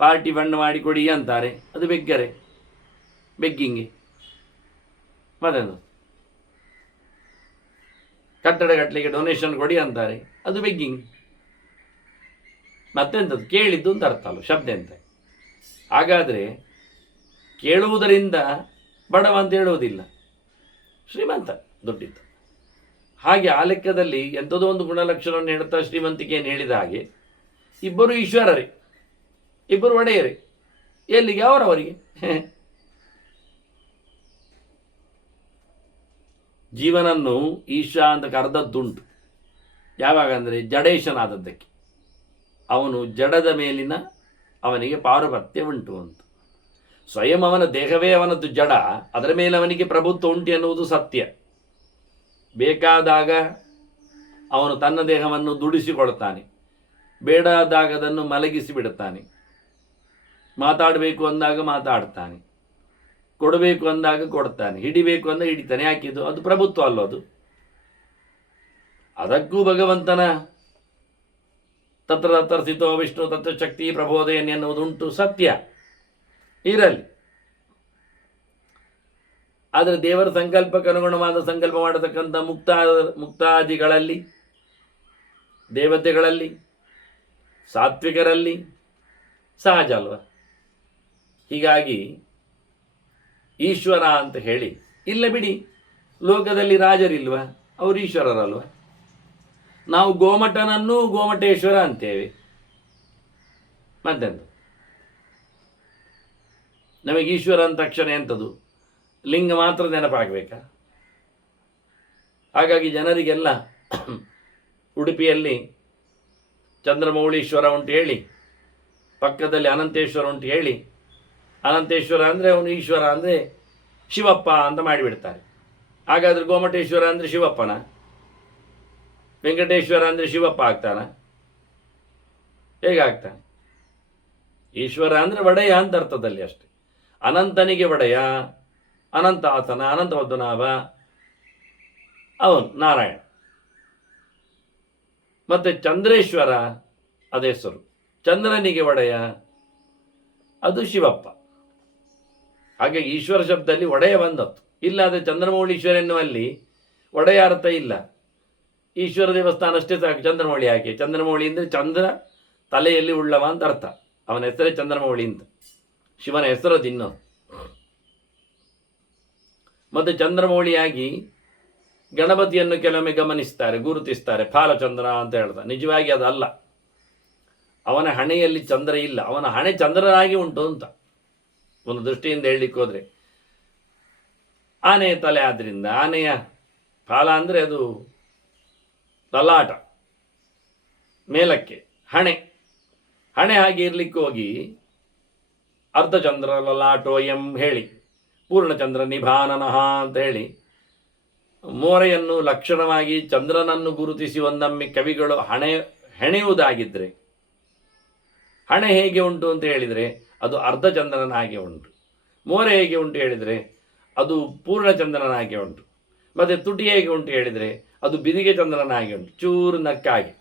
ಪಾರ್ಟಿ ಫಂಡ್ ಮಾಡಿ ಕೊಡಿ ಅಂತಾರೆ, ಅದು ಬೆಗ್ಗರೆ, ಬೆಗ್ಗಿಂಗೆ. ಮತ್ತೇನು? ಕಟ್ಟಡ ಕಟ್ಟಲಿಕ್ಕೆ ಡೊನೇಷನ್ ಕೊಡಿ ಅಂತಾರೆ, ಅದು ಬೆಗ್ಗಿಂಗ್. ಮತ್ತೆಂಥದ್ದು? ಕೇಳಿದ್ದು ಅಂತ ಅರ್ಥ ಅಲ್ಲ, ಶಬ್ದ ಎಂತ. ಹಾಗಾದರೆ ಕೇಳುವುದರಿಂದ ಬಡವ ಅಂತ ಹೇಳುವುದಿಲ್ಲ, ಶ್ರೀಮಂತ, ದುಡ್ಡಿತ್ತು. ಹಾಗೆ ಆ ಲೆಕ್ಕದಲ್ಲಿ ಎಂಥದೋ ಒಂದು ಗುಣಲಕ್ಷಣವನ್ನು ಹೇಳ್ತಾ ಶ್ರೀಮಂತಿಕೆಯನ್ನು ಹೇಳಿದ ಹಾಗೆ ಇಬ್ಬರು ಈಶ್ವರರೇ, ಇಬ್ಬರು ಒಡೆಯರೇ. ಎಲ್ಲಿಗೆ? ಅವರವರಿಗೆ. ಜೀವನನ್ನು ಈಶಾ ಅಂತ ಕರೆದದ್ದುಂಟು. ಯಾವಾಗ ಅಂದರೆ ಜಡೇಶನಾದದ್ದಕ್ಕೆ. ಅವನು ಜಡದ ಮೇಲಿನ ಅವನಿಗೆ ಪಾರುಪತ್ಯ ಉಂಟು ಅಂತ. ಸ್ವಯಂ ಅವನ ದೇಹವೇ ಅವನದ್ದು ಜಡ, ಅದರ ಮೇಲೆ ಅವನಿಗೆ ಪ್ರಭುತ್ವ ಉಂಟು ಎನ್ನುವುದು ಸತ್ಯ. ಬೇಕಾದಾಗ ಅವನು ತನ್ನ ದೇಹವನ್ನು ದುಡಿಸಿಕೊಳ್ತಾನೆ, ಬೇಡಾದಾಗ ಅದನ್ನು ಮಲಗಿಸಿ ಬಿಡುತ್ತಾನೆ. ಮಾತಾಡಬೇಕು ಅಂದಾಗ ಮಾತಾಡ್ತಾನೆ, ಕೊಡಬೇಕು ಅಂದಾಗ ಕೊಡ್ತಾನೆ, ಹಿಡಿಬೇಕು ಅಂದಾಗ ಹಿಡಿತಾನೆ. ಯಾಕಿದು? ಅದು ಪ್ರಭುತ್ವ ಅಲ್ಲೋ ಅದು. ಅದಕ್ಕೂ ಭಗವಂತನ ತತ್ರ ತತ್ರ ಸ್ಥಿತೋ ವಿಷ್ಣು ತತ್ವ ಶಕ್ತಿ ಪ್ರಬೋಧಯನ್ ಎನ್ನುವುದುಂಟು, ಸತ್ಯ ಇರಲಿ. ಆದರೆ ದೇವರ ಸಂಕಲ್ಪಕ್ಕೆ ಅನುಗುಣವಾದ ಸಂಕಲ್ಪ ಮಾಡತಕ್ಕಂಥ ಮುಕ್ತಾದಿಗಳಲ್ಲಿ, ದೇವತೆಗಳಲ್ಲಿ, ಸಾತ್ವಿಕರಲ್ಲಿ ಸಹಜ ಅಲ್ವ? ಹೀಗಾಗಿ ಈಶ್ವರ ಅಂತ ಹೇಳಿ, ಇಲ್ಲ ಬಿಡಿ, ಲೋಕದಲ್ಲಿ ರಾಜರಿಲ್ವ? ಅವರು ಈಶ್ವರರಲ್ವ? ನಾವು ಗೋಮಟನನ್ನು ಗೋಮಟೇಶ್ವರ ಅಂತೇವೆ. ಮತ್ತೆಂತ? ನಮಗೆ ಈಶ್ವರ ಅಂತ ತಕ್ಷಣ ಎಂಥದ್ದು? ಲಿಂಗ ಮಾತ್ರ ನೆನಪಾಗಬೇಕಾ? ಹಾಗಾಗಿ ಜನರಿಗೆಲ್ಲ ಉಡುಪಿಯಲ್ಲಿ ಚಂದ್ರಮೌಳೀಶ್ವರ ಉಂಟು ಹೇಳಿ, ಪಕ್ಕದಲ್ಲಿ ಅನಂತೇಶ್ವರ ಉಂಟು ಹೇಳಿ, ಅನಂತೇಶ್ವರ ಅಂದರೆ ಅವನು ಈಶ್ವರ ಅಂದರೆ ಶಿವಪ್ಪ ಅಂತ ಮಾಡಿಬಿಡ್ತಾರೆ. ಹಾಗಾದರೆ ಗೋಮಟೇಶ್ವರ ಅಂದರೆ ಶಿವಪ್ಪನ? ವೆಂಕಟೇಶ್ವರ ಅಂದರೆ ಶಿವಪ್ಪ ಆಗ್ತಾನ? ಹೇಗಾಗ್ತಾನೆ? ಈಶ್ವರ ಅಂದರೆ ಒಡೆಯ ಅಂತ ಅರ್ಥದಲ್ಲಿ ಅಷ್ಟೆ. ಅನಂತನಿಗೆ ಒಡೆಯ, ಅನಂತ ಆತನ, ಅನಂತ ಪದ್ಮನಾಭ ಅವನು ನಾರಾಯಣ. ಮತ್ತೆ ಚಂದ್ರೇಶ್ವರ ಅದ ಹೆಸರು. ಚಂದ್ರನಿಗೆ ಒಡೆಯ ಅದು ಶಿವಪ್ಪ. ಹಾಗೆ ಈಶ್ವರ ಶಬ್ದದಲ್ಲಿ ಒಡೆಯ ಬಂದತ್ತು. ಇಲ್ಲಾದರೆ ಚಂದ್ರಮೌಳೀಶ್ವರ ಎನ್ನುವಲ್ಲಿ ಒಡೆಯ ಅರ್ಥ ಇಲ್ಲ. ಈಶ್ವರ ದೇವಸ್ಥಾನ ಅಷ್ಟೇ ಸಾಕು. ಚಂದ್ರಮೌಳಿ ಯಾಕೆ? ಚಂದ್ರಮೌಳಿ ಅಂದರೆ ಚಂದ್ರ ತಲೆಯಲ್ಲಿ ಉಳ್ಳವ ಅಂತ ಅರ್ಥ. ಅವನ ಹೆಸರೇ ಚಂದ್ರಮೌಳಿ ಅಂತ, ಶಿವನ ಹೆಸರದು ಇನ್ನೊಂದು. ಮತ್ತು ಚಂದ್ರಮೌಳಿಯಾಗಿ ಗಣಪತಿಯನ್ನು ಕೆಲವೊಮ್ಮೆ ಗಮನಿಸ್ತಾರೆ, ಗುರುತಿಸ್ತಾರೆ, ಫಾಲಚಂದ್ರ ಅಂತ ಹೇಳ್ತಾರೆ. ನಿಜವಾಗಿ ಅದಲ್ಲ. ಅವನ ಹಣೆಯಲ್ಲಿ ಚಂದ್ರ ಇಲ್ಲ, ಅವನ ಹಣೆ ಚಂದ್ರನಾಗಿ ಉಂಟು ಅಂತ ಒಂದು ದೃಷ್ಟಿಯಿಂದ ಹೇಳಲಿಕ್ಕೆ ಹೋದರೆ. ಆನೆಯ ತಲೆ ಆದ್ದರಿಂದ ಆನೆಯ ಫಾಲ ಅಂದರೆ ಅದು ಲಲಾಟ ಮೇಲಕ್ಕೆ, ಹಣೆ ಹಾಗೆ ಇರಲಿಕ್ಕೆ ಹೋಗಿ ಅರ್ಧಚಂದ್ರ ಲಲಾಟೋ ಎಂ ಹೇಳಿ ಪೂರ್ಣಚಂದ್ರ ನಿಭಾನನಃ ಅಂತ ಹೇಳಿ ಮೋರೆಯನ್ನು ಲಕ್ಷಣವಾಗಿ ಚಂದ್ರನನ್ನು ಗುರುತಿಸಿ ಒಂದೊಮ್ಮೆ ಕವಿಗಳು ಹೆಣೆಯುವುದಾಗಿದ್ದರೆ, ಹಣೆ ಹೇಗೆ ಉಂಟು ಅಂತ ಹೇಳಿದರೆ ಅದು ಅರ್ಧಚಂದ್ರನ ಹಾಗೆ ಉಂಟು. ಮೋರೆ ಹೇಗೆ ಉಂಟು ಹೇಳಿದರೆ ಅದು ಪೂರ್ಣಚಂದ್ರನ ಹಾಗೆ ಉಂಟು. ಮತ್ತು ತುಟಿ ಹೇಗೆ ಉಂಟು ಹೇಳಿದರೆ ಅದು ಬಿದಿಗೆ ಚಂದ್ರನ ಹಾಗೆ ಉಂಟು, ಚೂರು ನಕ್ಕಾಗಿ.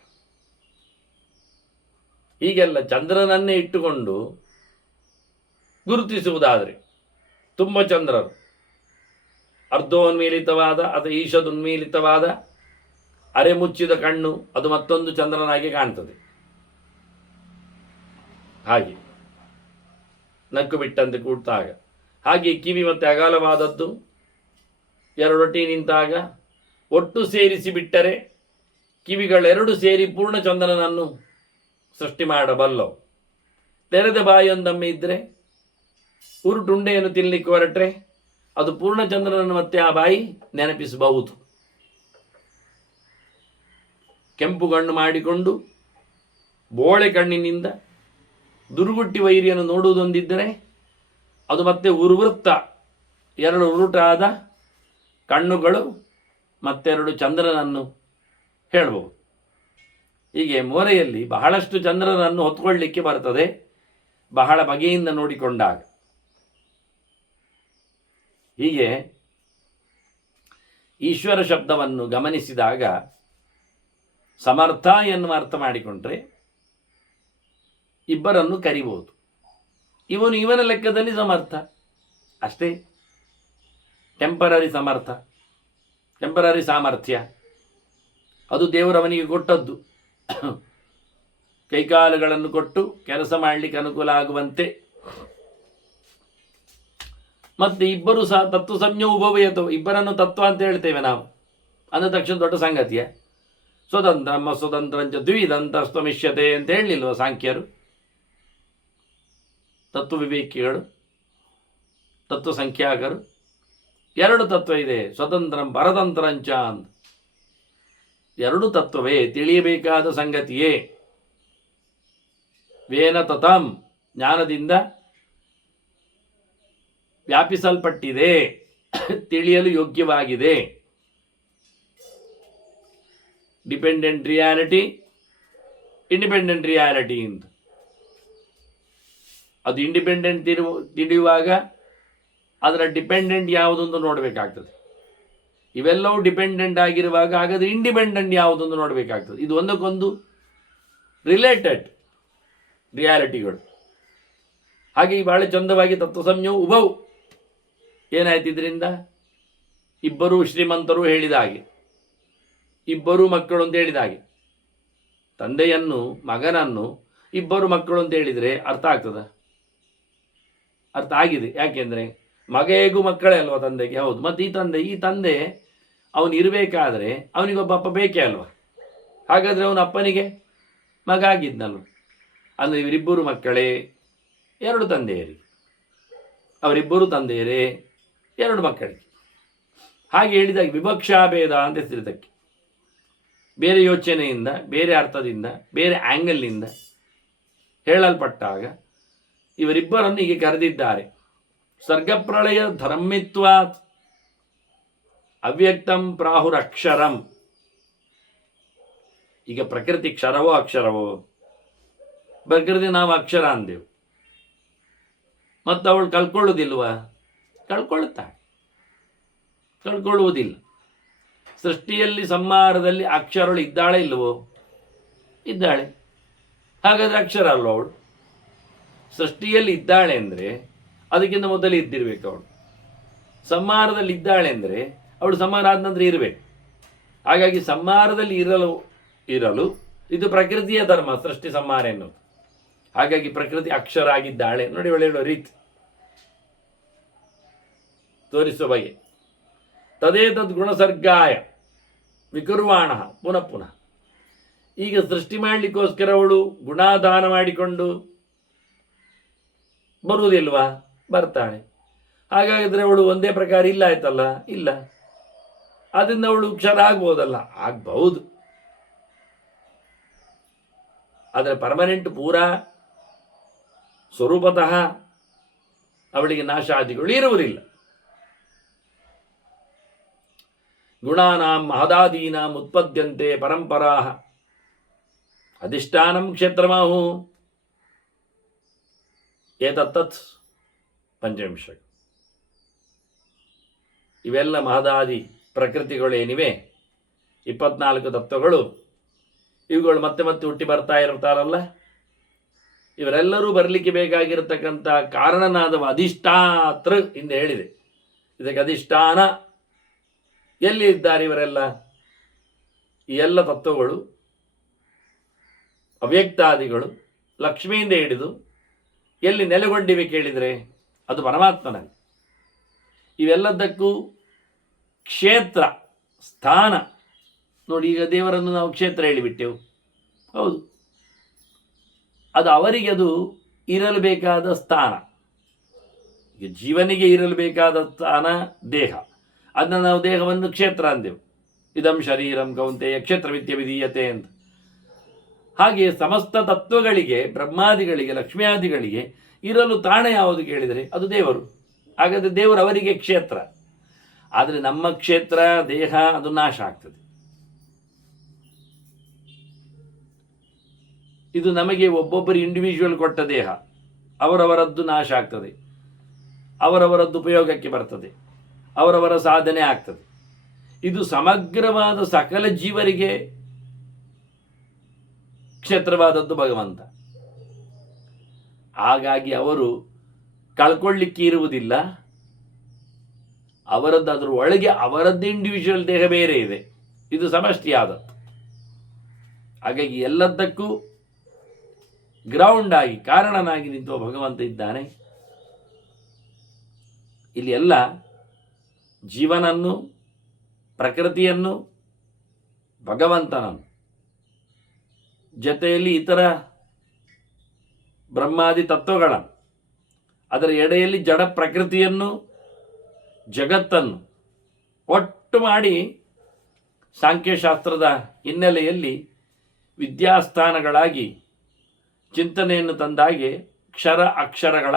ಹೀಗೆಲ್ಲ ಚಂದ್ರನನ್ನೇ ಇಟ್ಟುಕೊಂಡು ಗುರುತಿಸುವುದಾದರೆ ತುಂಬ ಚಂದ್ರರು ಅರ್ಧೋನ್ಮೀಲಿತವಾದ ಅಥವಾ ಈಶದುನ್ಮೀಲಿತವಾದ ಅರೆ ಮುಚ್ಚಿದ ಕಣ್ಣು, ಅದು ಮತ್ತೊಂದು ಚಂದ್ರನಾಗಿ ಕಾಣ್ತದೆ. ಹಾಗೆ ನಕ್ಕು ಬಿಟ್ಟಂತೆ ಕೂಡ್ತಾಗ, ಹಾಗೆ ಕಿವಿ ಮತ್ತೆ ಅಗಾಲವಾದದ್ದು ಎರಡೊಟ್ಟಿ ನಿಂತಾಗ ಒಟ್ಟು ಸೇರಿಸಿ ಬಿಟ್ಟರೆ ಕಿವಿಗಳೆರಡು ಸೇರಿ ಪೂರ್ಣಚಂದ್ರನನ್ನು ಸೃಷ್ಟಿ ಮಾಡಬಲ್ಲವು. ತೆರೆದ ಬಾಯಿಯೊಂದೊಮ್ಮೆ ಇದ್ದರೆ, ಉರುಟುಂಡೆಯನ್ನು ತಿನ್ನಲಿಕ್ಕೆ ಹೊರಟ್ರೆ ಅದು ಪೂರ್ಣಚಂದ್ರನನ್ನು ಮತ್ತೆ ಆ ಬಾಯಿ ನೆನಪಿಸಬಹುದು. ಕೆಂಪು ಕಣ್ಣು ಮಾಡಿಕೊಂಡು ಬೋಳೆ ಕಣ್ಣಿನಿಂದ ದುರುಗುಟ್ಟಿ ವೈರಿಯನ್ನು ನೋಡುವುದೊಂದಿದ್ದರೆ ಅದು ಮತ್ತೆ ಉರ್ವೃತ್ತ, ಎರಡು ಉರುಟಾದ ಕಣ್ಣುಗಳು ಮತ್ತೆರಡು ಚಂದ್ರನನ್ನು ಹೇಳಬಹುದು. ಹೀಗೆ ಮೋರೆಯಲ್ಲಿ ಬಹಳಷ್ಟು ಚಂದ್ರನನ್ನು ಹೊತ್ಕೊಳ್ಳಿಕ್ಕೆ ಬರ್ತದೆ ಬಹಳ ಬಗೆಯಿಂದ ನೋಡಿಕೊಂಡಾಗ. ಹೀಗೆ ಈಶ್ವರ ಶಬ್ದವನ್ನು ಗಮನಿಸಿದಾಗ ಸಮರ್ಥ ಎನ್ನುವ ಅರ್ಥ ಮಾಡಿಕೊಂಡ್ರೆ ಇಬ್ಬರನ್ನು ಕರಿಬಹುದು. ಇವನ ಲೆಕ್ಕದಲ್ಲಿ ಸಮರ್ಥ ಅಷ್ಟೇ, ಟೆಂಪರರಿ ಸಮರ್ಥ, ಟೆಂಪರರಿ ಸಾಮರ್ಥ್ಯ, ಅದು ದೇವರವನಿಗೆ ಕೊಟ್ಟದ್ದು. ಕೈಕಾಲುಗಳನ್ನು ಕೊಟ್ಟು ಕೆಲಸ ಮಾಡಲಿಕ್ಕೆ ಅನುಕೂಲ ಆಗುವಂತೆ. ಮತ್ತೆ ಇಬ್ಬರು ಸಹ ತತ್ವ ಸಂಜ್ಞ ಉಭವಯತು, ಇಬ್ಬರನ್ನು ತತ್ವ ಅಂತ ಹೇಳ್ತೇವೆ ನಾವು, ಅಂದ ತಕ್ಷಣ ದೊಡ್ಡ ಸಂಗತಿಯ. ಸ್ವತಂತ್ರ ಸ್ವತಂತ್ರಂಚ ದ್ವಿದಂತಸ್ತ್ವಮಿಷ್ಯತೆ ಅಂತ ಹೇಳಲಿಲ್ವ ಸಾಂಖ್ಯರು? ತತ್ವ ವಿವೇಕಿಗಳು, ತತ್ವ ಸಂಖ್ಯಾಕರು, ಎರಡು ತತ್ವ ಇದೆ, ಸ್ವತಂತ್ರಂ ಪರತಂತ್ರಂಚ ಅಂತ. ಎರಡು ತತ್ವವೇ, ತಿಳಿಯಬೇಕಾದ ಸಂಗತಿಯೇ. ವೇನ ತತಂ, ಜ್ಞಾನದಿಂದ ವ್ಯಾಪಿಸಲ್ಪಟ್ಟಿದೆ, ತಿಳಿಯಲು ಯೋಗ್ಯವಾಗಿದೆ. ಡಿಪೆಂಡೆಂಟ್ ರಿಯಾಲಿಟಿ, ಇಂಡಿಪೆಂಡೆಂಟ್ ರಿಯಾಲಿಟಿ ಅಂತ. ಅದು ಇಂಡಿಪೆಂಡೆಂಟ್ ತಿಳಿಯುವಾಗ ಅದರ ಡಿಪೆಂಡೆಂಟ್ ಯಾವುದೊಂದು ನೋಡಬೇಕಾಗ್ತದೆ. ಇವೆಲ್ಲವೂ ಡಿಪೆಂಡೆಂಟ್ ಆಗಿರುವಾಗ ಹಾಗಾದರೆ ಇಂಡಿಪೆಂಡೆಂಟ್ ಯಾವುದೊಂದು ನೋಡಬೇಕಾಗ್ತದೆ. ಇದು ಒಂದಕ್ಕೊಂದು ರಿಲೇಟೆಡ್ ರಿಯಾಲಿಟಿಗಳು. ಹಾಗೆ ಬಹಳ ಚಂದವಾಗಿ ತತ್ವ ಸಂಜ್ಞೆಯು ಉಭವು. ಏನಾಯ್ತು ಇದರಿಂದ? ಇಬ್ಬರು ಶ್ರೀಮಂತರು ಹೇಳಿದ ಹಾಗೆ, ಇಬ್ಬರು ಮಕ್ಕಳು ಅಂತ ಹೇಳಿದ ಹಾಗೆ. ತಂದೆಯನ್ನು ಮಗನನ್ನು ಇಬ್ಬರು ಮಕ್ಕಳು ಅಂತ ಹೇಳಿದರೆ ಅರ್ಥ ಆಗ್ತದ? ಅರ್ಥ ಆಗಿದೆ. ಯಾಕೆಂದರೆ ಮಗ ಹೇಗೂ ಮಕ್ಕಳೇ ಅಲ್ವಾ ತಂದೆಗೆ? ಹೌದು. ಮತ್ತು ಈ ತಂದೆ ಅವನು ಇರಬೇಕಾದ್ರೆ ಅವನಿಗೊಬ್ಬ ಅಪ್ಪ ಬೇಕೇ ಅಲ್ವಾ? ಹಾಗಾದರೆ ಅವನ ಅಪ್ಪನಿಗೆ ಮಗ ಆಗಿದ್ನಲ್ವ. ಅಂದರೆ ಇವರಿಬ್ಬರು ಮಕ್ಕಳೇ, ಎರಡು ತಂದೆಯರಿಗೆ, ಅವರಿಬ್ಬರು ತಂದೆಯರೇ, ಎರಡು ಮಕ್ಕಳಿಗೆ. ಹಾಗೆ ಹೇಳಿದಾಗ ವಿವಕ್ಷಾಭೇದ ಅಂತ ಹೆಸರಿದ್ದಕ್ಕೆ. ಬೇರೆ ಯೋಚನೆಯಿಂದ, ಬೇರೆ ಅರ್ಥದಿಂದ, ಬೇರೆ ಆ್ಯಂಗಲ್ನಿಂದ ಹೇಳಲ್ಪಟ್ಟಾಗ ಇವರಿಬ್ಬರನ್ನು ಹೀಗೆ ಕರೆದಿದ್ದಾರೆ. ಸರ್ಗಪ್ರಳಯ ಧರ್ಮಿತ್ವಾತ್ ಅವ್ಯಕ್ತಂ ಪ್ರಾಹುರಕ್ಷರಂ. ಈಗ ಪ್ರಕೃತಿ ಕ್ಷರವೋ ಅಕ್ಷರವೋ? ಪ್ರಕೃತಿ ನಾವು ಅಕ್ಷರ ಅಂದೆವು, ಮತ್ತು ಅವಳು ಕಳ್ಕೊಳ್ಳೋದಿಲ್ವಾ? ಕಳ್ಕೊಳ್ಳುವುದಿಲ್ಲ. ಸೃಷ್ಟಿಯಲ್ಲಿ ಸಂಹಾರದಲ್ಲಿ ಅಕ್ಷರಳು ಇದ್ದಾಳೆ ಇಲ್ಲವೋ? ಇದ್ದಾಳೆ. ಹಾಗಾದರೆ ಅಕ್ಷರ ಅಲ್ವ ಅವಳು? ಸೃಷ್ಟಿಯಲ್ಲಿ ಇದ್ದಾಳೆ ಅಂದರೆ ಅದಕ್ಕಿಂತ ಮೊದಲೇ ಇದ್ದಿರಬೇಕು ಅವಳು. ಸಂಹಾರದಲ್ಲಿ ಇದ್ದಾಳೆ ಅಂದರೆ ಅವಳು ಸಂಹಾರ ಆದ ನಂತರ ಇರಬೇಕು. ಹಾಗಾಗಿ ಸಂಹಾರದಲ್ಲಿ ಇರಲು ಇದು ಪ್ರಕೃತಿಯ ಧರ್ಮ, ಸೃಷ್ಟಿ ಸಂಹಾರ ಎನ್ನುವುದು. ಹಾಗಾಗಿ ಪ್ರಕೃತಿ ಅಕ್ಷರ ಆಗಿದ್ದಾಳೆ. ನೋಡಿ ಒಳ್ಳೆ ಹೇಳೋ ರೀತಿ, ತೋರಿಸುವ ಬಗೆ. ತದೇತದ್ ಗುಣಸರ್ಗಾಯ ವಿಕುರ್ವಾಣ ಪುನಃ ಪುನಃ. ಈಗ ಸೃಷ್ಟಿ ಮಾಡಲಿಕ್ಕೋಸ್ಕರ ಅವಳು ಗುಣಾದಾನ ಮಾಡಿಕೊಂಡು ಬರುವುದಿಲ್ವಾ? ಬರ್ತಾಳೆ. ಹಾಗಾದರೆ ಅವಳು ಒಂದೇ ಪ್ರಕಾರ ಇಲ್ಲ ಆಯ್ತಲ್ಲ? ಇಲ್ಲ. ಅದರಿಂದ ಅವಳು ಕ್ಷರ ಆಗ್ಬೋದಲ್ಲ? ಆಗ್ಬಹುದು. ಆದರೆ ಪರ್ಮನೆಂಟ್ ಪೂರಾ ಸ್ವರೂಪತಃ ಅವಳಿಗೆ ನಾಶಾದಿಗಳು ಇರುವುದಿಲ್ಲ. ಗುಣಾನಾಂ ಮಹದಾದೀನಾಂ ಉತ್ಪದ್ಯಂತೆ ಪರಂಪರಾ ಅಧಿಷ್ಠಾನಂ ಕ್ಷೇತ್ರಮಾಹು ಏತತ್ತತ್ ಪಂಚವಿಂಶ. ಇವೆಲ್ಲ ಮಹದಾದಿ ಪ್ರಕೃತಿಗಳೇನಿವೆ, 24 ತತ್ವಗಳು, ಇವುಗಳು ಮತ್ತೆ ಮತ್ತೆ ಹುಟ್ಟಿ ಬರ್ತಾ ಇರ್ತಾರಲ್ಲ, ಇವರೆಲ್ಲರೂ ಬರಲಿಕ್ಕೆ ಬೇಕಾಗಿರತಕ್ಕಂಥ ಕಾರಣನಾದವ ಅಧಿಷ್ಠಾತೃ ಎಂದು ಹೇಳಿದೆ. ಇದಕ್ಕೆ ಅಧಿಷ್ಠಾನ ಎಲ್ಲಿ ಇದ್ದಾರೆ ಇವರೆಲ್ಲ? ಈ ಎಲ್ಲ ತತ್ವಗಳು, ಅವ್ಯಕ್ತಾದಿಗಳು, ಲಕ್ಷ್ಮಿಯಿಂದ ಹಿಡಿದು ಎಲ್ಲಿ ನೆಲೆಗೊಂಡಿವೆ ಕೇಳಿದರೆ ಅದು ಪರಮಾತ್ಮನಲ್ಲಿ. ಇವೆಲ್ಲದಕ್ಕೂ ಕ್ಷೇತ್ರ, ಸ್ಥಾನ. ನೋಡಿ, ಈಗ ದೇವರನ್ನು ನಾವು ಕ್ಷೇತ್ರ ಹೇಳಿಬಿಟ್ಟೆವು, ಹೌದು. ಅದು ಅವರಿಗೆ ಅದು ಇರಲು ಬೇಕಾದ ಸ್ಥಾನ. ಈಗ ಜೀವನಿಗೆ ಇರಲು ಬೇಕಾದ ಸ್ಥಾನ ದೇಹ. ಅದನ್ನು ನಾವು ದೇಹವನ್ನು ಕ್ಷೇತ್ರ ಅಂದೆವು. ಇದಂ ಶರೀರಂ ಕೌಂತೆಯ ಕ್ಷೇತ್ರವಿದ್ಯ ವಿಧೀಯತೆ ಅಂತ. ಹಾಗೆ ಸಮಸ್ತ ತತ್ವಗಳಿಗೆ, ಬ್ರಹ್ಮಾದಿಗಳಿಗೆ, ಲಕ್ಷ್ಮಿಯಾದಿಗಳಿಗೆ ಇರಲು ತಾಣ ಯಾವುದು ಕೇಳಿದರೆ ಅದು ದೇವರು. ಹಾಗಾದರೆ ದೇವರು ಅವರಿಗೆ ಕ್ಷೇತ್ರ. ಆದರೆ ನಮ್ಮ ಕ್ಷೇತ್ರ ದೇಹ ಅದು ನಾಶ ಆಗ್ತದೆ. ಇದು ನಮಗೆ ಒಬ್ಬೊಬ್ಬರು ಇಂಡಿವಿಜುವಲ್ ಕೊಟ್ಟ ದೇಹ, ಅವರವರದ್ದು ನಾಶ ಆಗ್ತದೆ, ಅವರವರದ್ದು ಉಪಯೋಗಕ್ಕೆ ಬರ್ತದೆ, ಅವರವರ ಸಾಧನೆ ಆಗ್ತದೆ. ಇದು ಸಮಗ್ರವಾದ ಸಕಲ ಜೀವರಿಗೆ ಕ್ಷೇತ್ರವಾದದ್ದು ಭಗವಂತ. ಹಾಗಾಗಿ ಅವರು ಕಳ್ಕೊಳ್ಳಿಕ್ಕೆ ಇರುವುದಿಲ್ಲ. ಅವರದ್ದು ಅದರ ಒಳಗೆ ಅವರದ್ದು ಇಂಡಿವಿಜುವಲ್ ದೇಹ ಬೇರೆ ಇದೆ, ಇದು ಸಮಷ್ಟಿಯಾದದ್ದು. ಹಾಗಾಗಿ ಎಲ್ಲದಕ್ಕೂ ಗ್ರೌಂಡ್ ಆಗಿ ಕಾರಣನಾಗಿ ನಿಂತುವ ಭಗವಂತ ಇದ್ದಾನೆ. ಇಲ್ಲಿ ಎಲ್ಲ ಜೀವನನ್ನು, ಪ್ರಕೃತಿಯನ್ನು, ಭಗವಂತನನ್ನು, ಜೊತೆಯಲ್ಲಿ ಇತರ ಬ್ರಹ್ಮಾದಿ ತತ್ವಗಳನ್ನು, ಅದರ ಎಡೆಯಲ್ಲಿ ಜಡ ಪ್ರಕೃತಿಯನ್ನು, ಜಗತ್ತನ್ನು ಒಟ್ಟು ಮಾಡಿ ಸಾಂಖ್ಯಶಾಸ್ತ್ರದ ಹಿನ್ನೆಲೆಯಲ್ಲಿ ವಿದ್ಯಾಸ್ಥಾನಗಳಾಗಿ ಚಿಂತನೆಯನ್ನು ತಂದಾಗೆ ಕ್ಷರ ಅಕ್ಷರಗಳ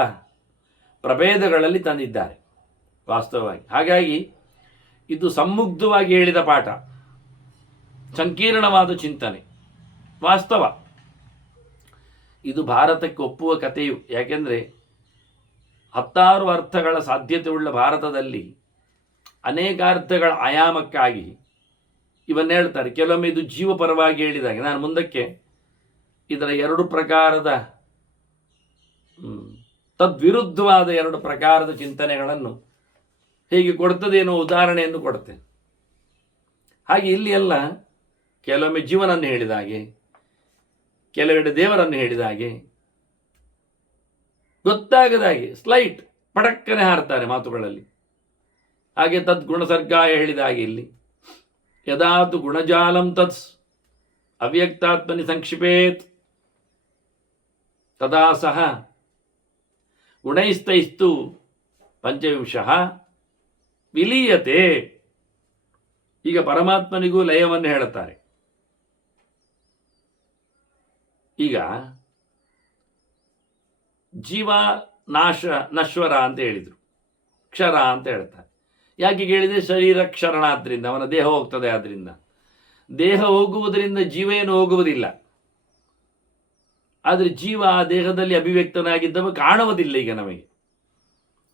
ಪ್ರಭೇದಗಳಲ್ಲಿ ತಂದಿದ್ದಾರೆ ವಾಸ್ತವವಾಗಿ. ಹಾಗಾಗಿ ಇದು ಸಮ್ಮುಗ್ಧವಾಗಿ ಹೇಳಿದ ಪಾಠ, ಸಂಕೀರ್ಣವಾದ ಚಿಂತನೆ ವಾಸ್ತವ. ಇದು ಭಾರತಕ್ಕೆ ಒಪ್ಪುವ ಕಥೆಯು. ಯಾಕೆಂದರೆ 10 ಅರ್ಥಗಳ ಸಾಧ್ಯತೆ ಉಳ್ಳ ಭಾರತದಲ್ಲಿ ಅನೇಕ ಅರ್ಥಗಳ ಆಯಾಮಕ್ಕಾಗಿ ಇವನ್ನ ಹೇಳ್ತಾರೆ. ಕೆಲವೊಮ್ಮೆ ಇದು ಜೀವಪರವಾಗಿ ಹೇಳಿದಾಗ ನಾನು ಮುಂದಕ್ಕೆ ಇದರ 2 ಪ್ರಕಾರದ ತದ್ವಿರುದ್ಧವಾದ 2 ಪ್ರಕಾರದ ಚಿಂತನೆಗಳನ್ನು ಹೇಗೆ ಕೊಡ್ತದೆ ಎನ್ನುವ ಉದಾಹರಣೆಯನ್ನು ಕೊಡ್ತೇನೆ. ಹಾಗೆ ಇಲ್ಲಿ ಎಲ್ಲ ಕೆಲವೊಮ್ಮೆ ಜೀವನನ್ನು ಹೇಳಿದ ಹಾಗೆ, ಕೆಲವೆಡೆ ದೇವರನ್ನು ಹೇಳಿದ ಹಾಗೆ, ಗೊತ್ತಾಗದ ಹಾಗೆ ಸ್ಲೈಟ್ ಪಟಕ್ಕನೆ ಹಾರ್ತಾರೆ ಮಾತುಗಳಲ್ಲಿ. ಹಾಗೆ ತದ್ಗುಣಸರ್ಗಾಯ ಹೇಳಿದ ಹಾಗೆ ಇಲ್ಲಿ ಯದಾತು ಗುಣಜಾಲಂ ತತ್ಸ್ ಅವ್ಯಕ್ತಾತ್ಮನಿ ಸಂಕ್ಷಿಪೇತ್ ತದಾ ಸಹ ಗುಣೈಸ್ತೈಸ್ತು ಪಂಚವಿಂಶಃ ವಿಲೀಯತೆ. ಈಗ ಪರಮಾತ್ಮನಿಗೂ ಲಯವನ್ನು ಹೇಳುತ್ತಾರೆ. ಈಗ ಜೀವ ನಶ್ವರ ಅಂತ ಹೇಳಿದರು, ಕ್ಷರ ಅಂತ ಹೇಳ್ತಾರೆ. ಯಾಕೆ ಹೇಳಿದರೆ ಶರೀರ ಕ್ಷರಣಾದ್ರಿಂದ ಅವನ ದೇಹ ಹೋಗ್ತದೆ. ಆದ್ರಿಂದ ದೇಹ ಹೋಗುವುದರಿಂದ ಜೀವ ಏನು ಹೋಗುವುದಿಲ್ಲ. ಆದರೆ ಜೀವ ಆ ದೇಹದಲ್ಲಿ ಅಭಿವ್ಯಕ್ತನಾಗಿದ್ದವ ಕಾಣುವುದಿಲ್ಲ ಈಗ ನಮಗೆ.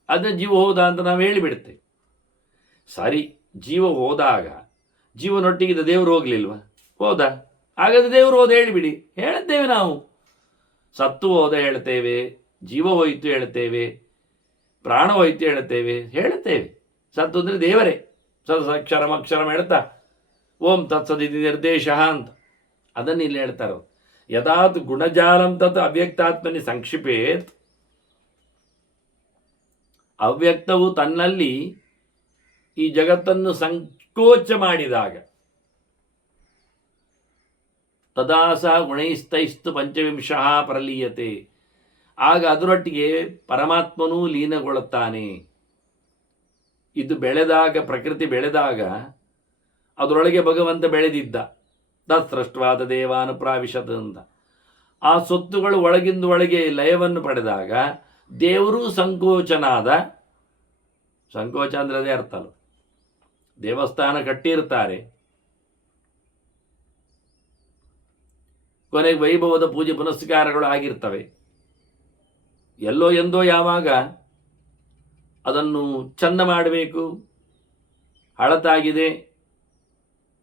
ಅದನ್ನ ಜೀವ ಹೋದ ಅಂತ ನಾವು ಹೇಳಿಬಿಡ್ತೇವೆ. ಸರಿ, ಜೀವ ಹೋದಾಗ ಜೀವನೊಟ್ಟಿಗಿದ್ದ ದೇವರು ಹೋಗ್ಲಿಲ್ವ? ಹೋದ. ಹಾಗಾದ್ರೆ ದೇವರು ಹೋದ ಹೇಳಿಬಿಡಿ, ಹೇಳುತ್ತೇವೆ ನಾವು. ಸತ್ತು ಹೋದ ಹೇಳ್ತೇವೆ, ಜೀವ ಹೋಯಿತು ಹೇಳ್ತೇವೆ, ಪ್ರಾಣ ಹೋಯಿತು ಹೇಳ್ತೇವೆ. ಸತ್ತು ಅಂದರೆ ದೇವರೇ. ಅಕ್ಷರಂ ಹೇಳ್ತಾ ಓಂ ತತ್ಸದಿತಿ ನಿರ್ದೇಶ ಅಂತ ಅದನ್ನು ಇಲ್ಲಿ ಹೇಳ್ತಾರೋ. ಯದಾತ್ ಗುಣಜಾಲಂ ತತ್ ಅವ್ಯಕ್ತಾತ್ಮನಿ ಸಂಕ್ಷಿಪೇತ್. ಅವ್ಯಕ್ತವು ತನ್ನಲ್ಲಿ ಈ ಜಗತ್ತನ್ನು ಸಂಕೋಚ ಮಾಡಿದಾಗ ತದಾ ಸಹ ಗುಣೈಸ್ತೈಸ್ತು ಪಂಚವಿಂಶಃ ಪ್ರಲೀಯತೆ. ಆಗ ಅದರೊಟ್ಟಿಗೆ ಪರಮಾತ್ಮನೂ ಲೀನಗೊಳ್ಳುತ್ತಾನೆ. ಇದು ಬೆಳೆದಾಗ, ಪ್ರಕೃತಿ ಬೆಳೆದಾಗ ಅದರೊಳಗೆ ಭಗವಂತ ಬೆಳೆದಿದ್ದ. ತತ್ಸೃಷ್ಟವಾದ ದೇವಾನುಪ್ರಾವಿಶತ್ ಅಂತ ಆ ಸೊತ್ತುಗಳು ಒಳಗಿಂದ ಒಳಗೆ ಲಯವನ್ನು ಪಡೆದಾಗ ದೇವರು ಸಂಕೋಚನಾದ. ಸಂಕೋಚ ಅಂದರೆ ಅದೇ ಅರ್ಥ ಅಲ್ಲ. ದೇವಸ್ಥಾನ ಕಟ್ಟಿರ್ತಾರೆ, ಕೊನೆಗೆ ವೈಭವದ ಪೂಜೆ ಪುನಸ್ಕಾರಗಳು ಆಗಿರ್ತವೆ. ಎಲ್ಲೋ ಎಂದೋ ಯಾವಾಗ ಅದನ್ನು ಚಂದ ಮಾಡಬೇಕು, ಹಳತಾಗಿದೆ,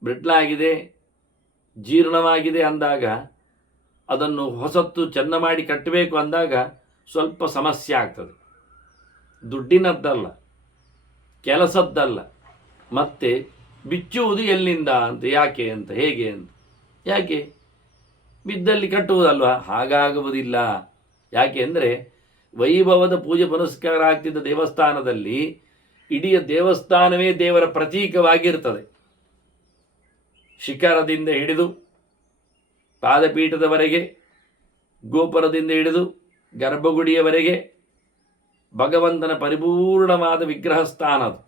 ಬ್ರಿಟ್ಲಾಗಿದೆ, ಜೀರ್ಣವಾಗಿದೆ ಅಂದಾಗ, ಅದನ್ನು ಹೊಸತ್ತು ಚೆಂದ ಮಾಡಿ ಕಟ್ಟಬೇಕು ಅಂದಾಗ ಸ್ವಲ್ಪ ಸಮಸ್ಯೆ ಆಗ್ತದೆ. ದುಡ್ಡಿನದ್ದಲ್ಲ, ಕೆಲಸದ್ದಲ್ಲ. ಮತ್ತೆ ಬಿಚ್ಚುವುದು ಎಲ್ಲಿಂದ ಅಂತ, ಯಾಕೆ ಅಂತ, ಹೇಗೆ ಅಂತ, ಯಾಕೆ ಬಿದ್ದಲ್ಲಿ ಕಟ್ಟುವುದಲ್ವ? ಹಾಗಾಗುವುದಿಲ್ಲ. ಯಾಕೆ ಅಂದರೆ ವೈಭವದ ಪೂಜೆ ಪುನಸ್ಕಾರ ಆಗ್ತಿದ್ದ ದೇವಸ್ಥಾನದಲ್ಲಿ ಇಡೀ ದೇವಸ್ಥಾನವೇ ದೇವರ ಪ್ರತೀಕವಾಗಿರ್ತದೆ. ಶಿಖರದಿಂದ ಹಿಡಿದು ಪಾದಪೀಠದವರೆಗೆ, ಗೋಪುರದಿಂದ ಹಿಡಿದು ಗರ್ಭಗುಡಿಯವರೆಗೆ ಭಗವಂತನ ಪರಿಪೂರ್ಣವಾದ ವಿಗ್ರಹ ಸ್ಥಾನ ಅದು.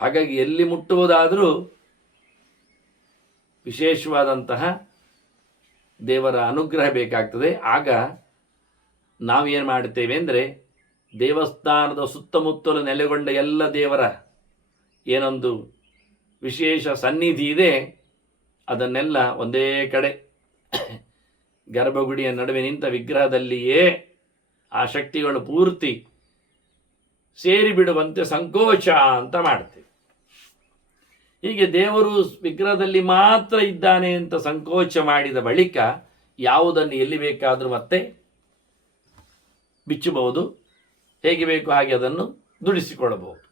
ಹಾಗಾಗಿ ಎಲ್ಲಿ ಮುಟ್ಟುವುದಾದರೂ ವಿಶೇಷವಾದಂತಹ ದೇವರ ಅನುಗ್ರಹ ಬೇಕಾಗ್ತದೆ. ಆಗ ನಾವೇನು ಮಾಡುತ್ತೇವೆ ಅಂದರೆ, ದೇವಸ್ಥಾನದ ಸುತ್ತಮುತ್ತಲು ನೆಲೆಗೊಂಡ ಎಲ್ಲ ದೇವರ ಏನೊಂದು ವಿಶೇಷ ಸನ್ನಿಧಿ ಇದೆ, ಅದನ್ನೆಲ್ಲ ಒಂದೇ ಕಡೆ ಗರ್ಭಗುಡಿಯ ನಡುವೆ ನಿಂತ ವಿಗ್ರಹದಲ್ಲಿಯೇ ಆ ಶಕ್ತಿಗಳು ಪೂರ್ತಿ ಸೇರಿಬಿಡುವಂತೆ ಸಂಕೋಚ ಅಂತ ಮಾಡ್ತೇವೆ. ಹೀಗೆ ದೇವರು ವಿಗ್ರಹದಲ್ಲಿ ಮಾತ್ರ ಇದ್ದಾನೆ ಅಂತ ಸಂಕೋಚ ಮಾಡಿದ ಬಳಿಕ ಯಾವುದನ್ನು ಎಲ್ಲಿ ಬೇಕಾದರೂ ಮತ್ತೆ ಬಿಚ್ಚಬಹುದು, ಹೇಗೆ ಬೇಕು ಹಾಗೆ ಅದನ್ನು ದುಡಿಸಿಕೊಳ್ಳಬಹುದು.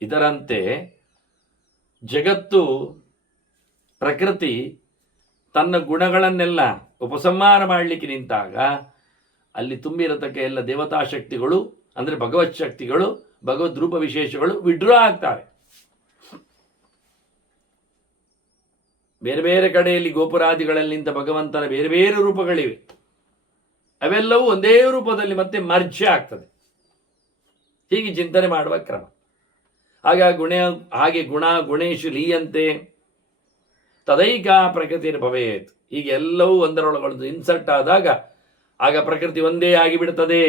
ಇದರಂತೆ ಜಗತ್ತು, ಪ್ರಕೃತಿ ತನ್ನ ಗುಣಗಳನ್ನೆಲ್ಲ ಉಪಸಂಹಾರ ಮಾಡಲಿಕ್ಕೆ ನಿಂತಾಗ ಅಲ್ಲಿ ತುಂಬಿರತಕ್ಕ ಎಲ್ಲ ದೇವತಾ ಶಕ್ತಿಗಳು ಅಂದರೆ ಭಗವತ್ ಶಕ್ತಿಗಳು, ಭಗವದ್ ರೂಪ ವಿಶೇಷಗಳು ವಿಡ್ರಾ ಆಗ್ತವೆ. ಬೇರೆ ಬೇರೆ ಕಡೆಯಲ್ಲಿ ಗೋಪುರಾದಿಗಳಲ್ಲಿ ನಿಂತ ಭಗವಂತನ ಬೇರೆ ಬೇರೆ ರೂಪಗಳಿವೆ. ಅವೆಲ್ಲವೂ ಒಂದೇ ರೂಪದಲ್ಲಿ ಮತ್ತೆ ಮರ್ಜ್ ಆಗ್ತದೆ. ಹೀಗೆ ಚಿಂತನೆ ಮಾಡುವ ಕ್ರಮ. ಹಾಗೆ ಗುಣ ಗುಣೇಶು ಲೀಯಂತೆ ತದೈಕ ಪ್ರಕೃತಿ ಭವೇತ್. ಹೀಗೆ ಎಲ್ಲವೂ ಒಂದರೊಳಗೊಂದು ಇನ್ಸರ್ಟ್ ಆದಾಗ ಆಗ ಪ್ರಕೃತಿ ಒಂದೇ ಆಗಿಬಿಡುತ್ತದೆ.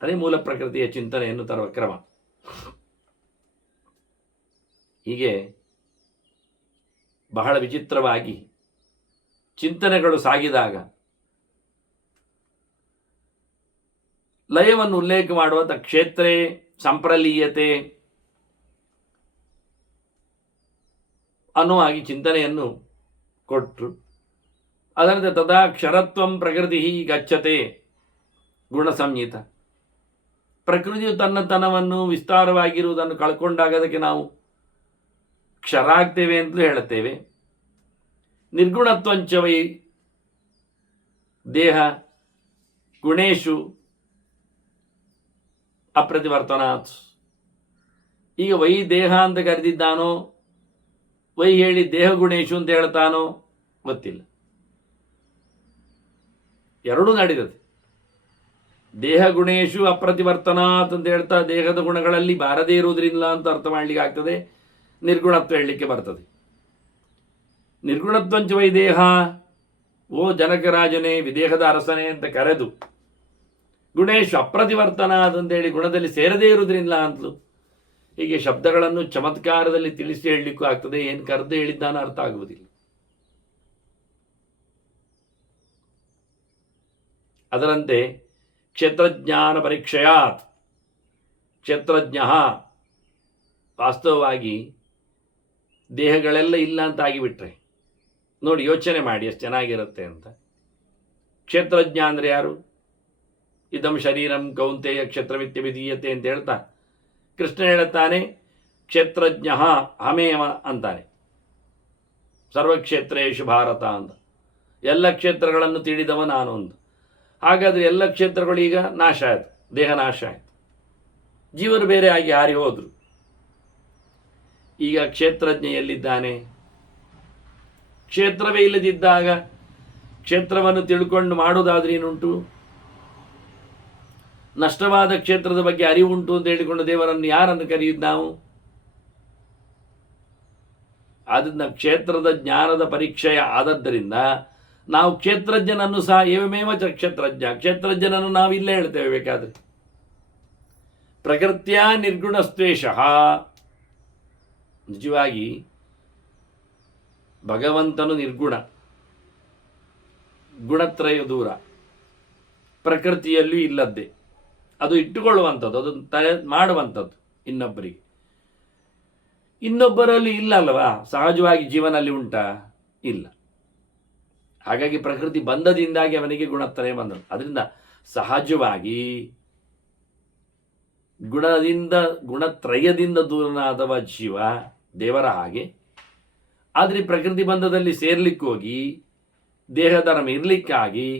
ಅದೇ ಮೂಲ ಪ್ರಕೃತಿಯ ಚಿಂತನೆಯನ್ನು ತರುವ ಕ್ರಮ. ಹೀಗೆ ಬಹಳ ವಿಚಿತ್ರವಾಗಿ ಚಿಂತನೆಗಳು ಸಾಗಿದಾಗ ಲಯವನ್ನು ಉಲ್ಲೇಖ ಮಾಡುವಂಥ ಕ್ಷೇತ್ರೇ ಸಂಪ್ರಲೀಯತೆ ಅನ್ನುವ ಹಾಗೆ ಚಿಂತನೆಯನ್ನು ಕೊಟ್ಟರು. ಅದರಂತೆ ತದಾ ಕ್ಷರತ್ವಂ ಪ್ರಕೃತಿ ಗಚ್ಚತೆ ಗುಣ ಸಂಹಿತ. ಪ್ರಕೃತಿಯು ತನ್ನತನವನ್ನು ವಿಸ್ತಾರವಾಗಿರುವುದನ್ನು ಕಳ್ಕೊಂಡಾಗ ಅದಕ್ಕೆ ನಾವು ಕ್ಷರ ಆಗ್ತೇವೆ ಅಂತಲೂ ಹೇಳುತ್ತೇವೆ. ನಿರ್ಗುಣತ್ವಂಚವೈ ದೇಹ ಗುಣೇಶು ಅಪ್ರತಿವರ್ತನಾತ್. ಈಗ ವೈ ದೇಹ ಅಂತ ಕರೆದಿದ್ದಾನೋ, ವೈ ಹೇಳಿ ದೇಹ ಗುಣೇಶು ಅಂತ ಹೇಳ್ತಾನೋ ಗೊತ್ತಿಲ್ಲ. ಎರಡೂ ನಡೆಯುತ್ತದೆ. ದೇಹ ಗುಣೇಶು ಅಪ್ರತಿವರ್ತನಾತ್ ಅಂತ ಹೇಳ್ತಾ ದೇಹದ ಗುಣಗಳಲ್ಲಿ ಬಾರದೇ ಇರುವುದರಿಂದ ಅಂತ ಅರ್ಥ ಮಾಡಲಿಕ್ಕೆ ಆಗ್ತದೆ. ನಿರ್ಗುಣತ್ವ ಹೇಳಲಿಕ್ಕೆ ಬರ್ತದೆ. ನಿರ್ಗುಣತ್ವಂಚ ವೈದೇಹ, ಓ ಜನಕರಾಜನೇ, ವಿದೇಹದ ಅರಸನೇ ಅಂತ ಕರೆದು ಗುಣೇಶು ಅಪ್ರತಿವರ್ತನಾತ್ ಅಂತೇಳಿ ಗುಣದಲ್ಲಿ ಸೇರದೇ ಇರುವುದರಿಂದ ಅಂತಲೂ ಹೀಗೆ ಶಬ್ದಗಳನ್ನು ಚಮತ್ಕಾರದಲ್ಲಿ ತಿಳಿಸಿ ಹೇಳಲಿಕ್ಕೂ ಆಗ್ತದೆ. ಏನು ಕರೆದು ಹೇಳಿದ್ದಾನ ಅರ್ಥ ಆಗುವುದಿಲ್ಲ. ಅದರಂತೆ ಕ್ಷೇತ್ರಜ್ಞಾನ ಪರೀಕ್ಷೆಯಾತ್. ಕ್ಷೇತ್ರಜ್ಞ ವಾಸ್ತವವಾಗಿ ದೇಹಗಳೆಲ್ಲ ಇಲ್ಲ ಅಂತ ಆಗಿಬಿಟ್ರೆ ನೋಡಿ, ಯೋಚನೆ ಮಾಡಿ ಎಷ್ಟು ಚೆನ್ನಾಗಿರುತ್ತೆ ಅಂತ. ಕ್ಷೇತ್ರಜ್ಞ ಅಂದರೆ ಯಾರು? ಇದಂ ಶರೀರಂ ಕೌಂತೆಯ ಕ್ಷೇತ್ರವಿತ್ಯ ವಿಧೀಯತೆ ಅಂತ ಹೇಳ್ತಾ ಕೃಷ್ಣ ಹೇಳುತ್ತಾನೆ, ಕ್ಷೇತ್ರಜ್ಞ ಅಹಮೇವ ಅಂತಾನೆ. ಸರ್ವಕ್ಷೇತ್ರೇಶು ಭಾರತ ಅಂತ, ಎಲ್ಲ ಕ್ಷೇತ್ರಗಳನ್ನು ತಿಳಿದವ ನಾನು ಅಂತ. ಹಾಗಾದರೆ ಎಲ್ಲ ಕ್ಷೇತ್ರಗಳು ಈಗ ನಾಶ ಆಯಿತು, ದೇಹ ನಾಶ ಆಯಿತು, ಜೀವರು ಬೇರೆ ಆಗಿ ಹಾರಿ ಹೋದರು. ಈಗ ಕ್ಷೇತ್ರಜ್ಞ ಎಲ್ಲಿದ್ದಾನೆ? ಕ್ಷೇತ್ರವೇ ಇಲ್ಲದಿದ್ದಾಗ ಕ್ಷೇತ್ರವನ್ನು ತಿಳ್ಕೊಂಡು ಮಾಡುವುದಾದ್ರೆ ಏನುಂಟು? ನಷ್ಟವಾದ ಕ್ಷೇತ್ರದ ಬಗ್ಗೆ ಅರಿವುಂಟು ಅಂತ ಹೇಳಿಕೊಂಡು ದೇವರನ್ನು ಯಾರನ್ನು ಕರೆಯುವುದು ನಾವು? ಆದ್ದರಿಂದ ಕ್ಷೇತ್ರದ ಜ್ಞಾನದ ಪರೀಕ್ಷೆಯ ಆದದ್ದರಿಂದ ನಾವು ಕ್ಷೇತ್ರಜ್ಞನನ್ನು ಸಹ ಏವಮೇವ ಕ್ಷೇತ್ರಜ್ಞ, ಕ್ಷೇತ್ರಜ್ಞನನ್ನು ನಾವು ಇಲ್ಲೇ ಹೇಳ್ತೇವೆ ಬೇಕಾದರೆ. ಪ್ರಕೃತಿಯ ನಿರ್ಗುಣಸ್ತ್ವೇಷ. ನಿಜವಾಗಿ ಭಗವಂತನು ನಿರ್ಗುಣ, ಗುಣತ್ರಯ ದೂರ, ಪ್ರಕೃತಿಯಲ್ಲೂ ಇಲ್ಲದ್ದೇ. ಅದು ಇಟ್ಟುಕೊಳ್ಳುವಂಥದ್ದು, ಅದನ್ನು ತಲೆ ಮಾಡುವಂಥದ್ದು ಇನ್ನೊಬ್ಬರಿಗೆ. ಇನ್ನೊಬ್ಬರಲ್ಲಿ ಇಲ್ಲ ಅಲ್ವಾ? ಸಹಜವಾಗಿ ಜೀವನಲ್ಲಿ ಉಂಟಾ? ಇಲ್ಲ. ಹಾಗಾಗಿ ಪ್ರಕೃತಿ ಬಂಧದಿಂದಾಗಿ ಅವನಿಗೆ ಗುಣತ್ರಯ ಬಂದದ್ದು. ಅದರಿಂದ ಸಹಜವಾಗಿ ಗುಣತ್ರಯದಿಂದ ದೂರನಾದವ ಜೀವ ದೇವರ ಹಾಗೆ. ಆದರೆ ಪ್ರಕೃತಿ ಬಂಧದಲ್ಲಿ ಸೇರ್ಲಿಕ್ಕೋಗಿ ದೇಹಧರ್ಮ ಇರಲಿಕ್ಕಾಗಿ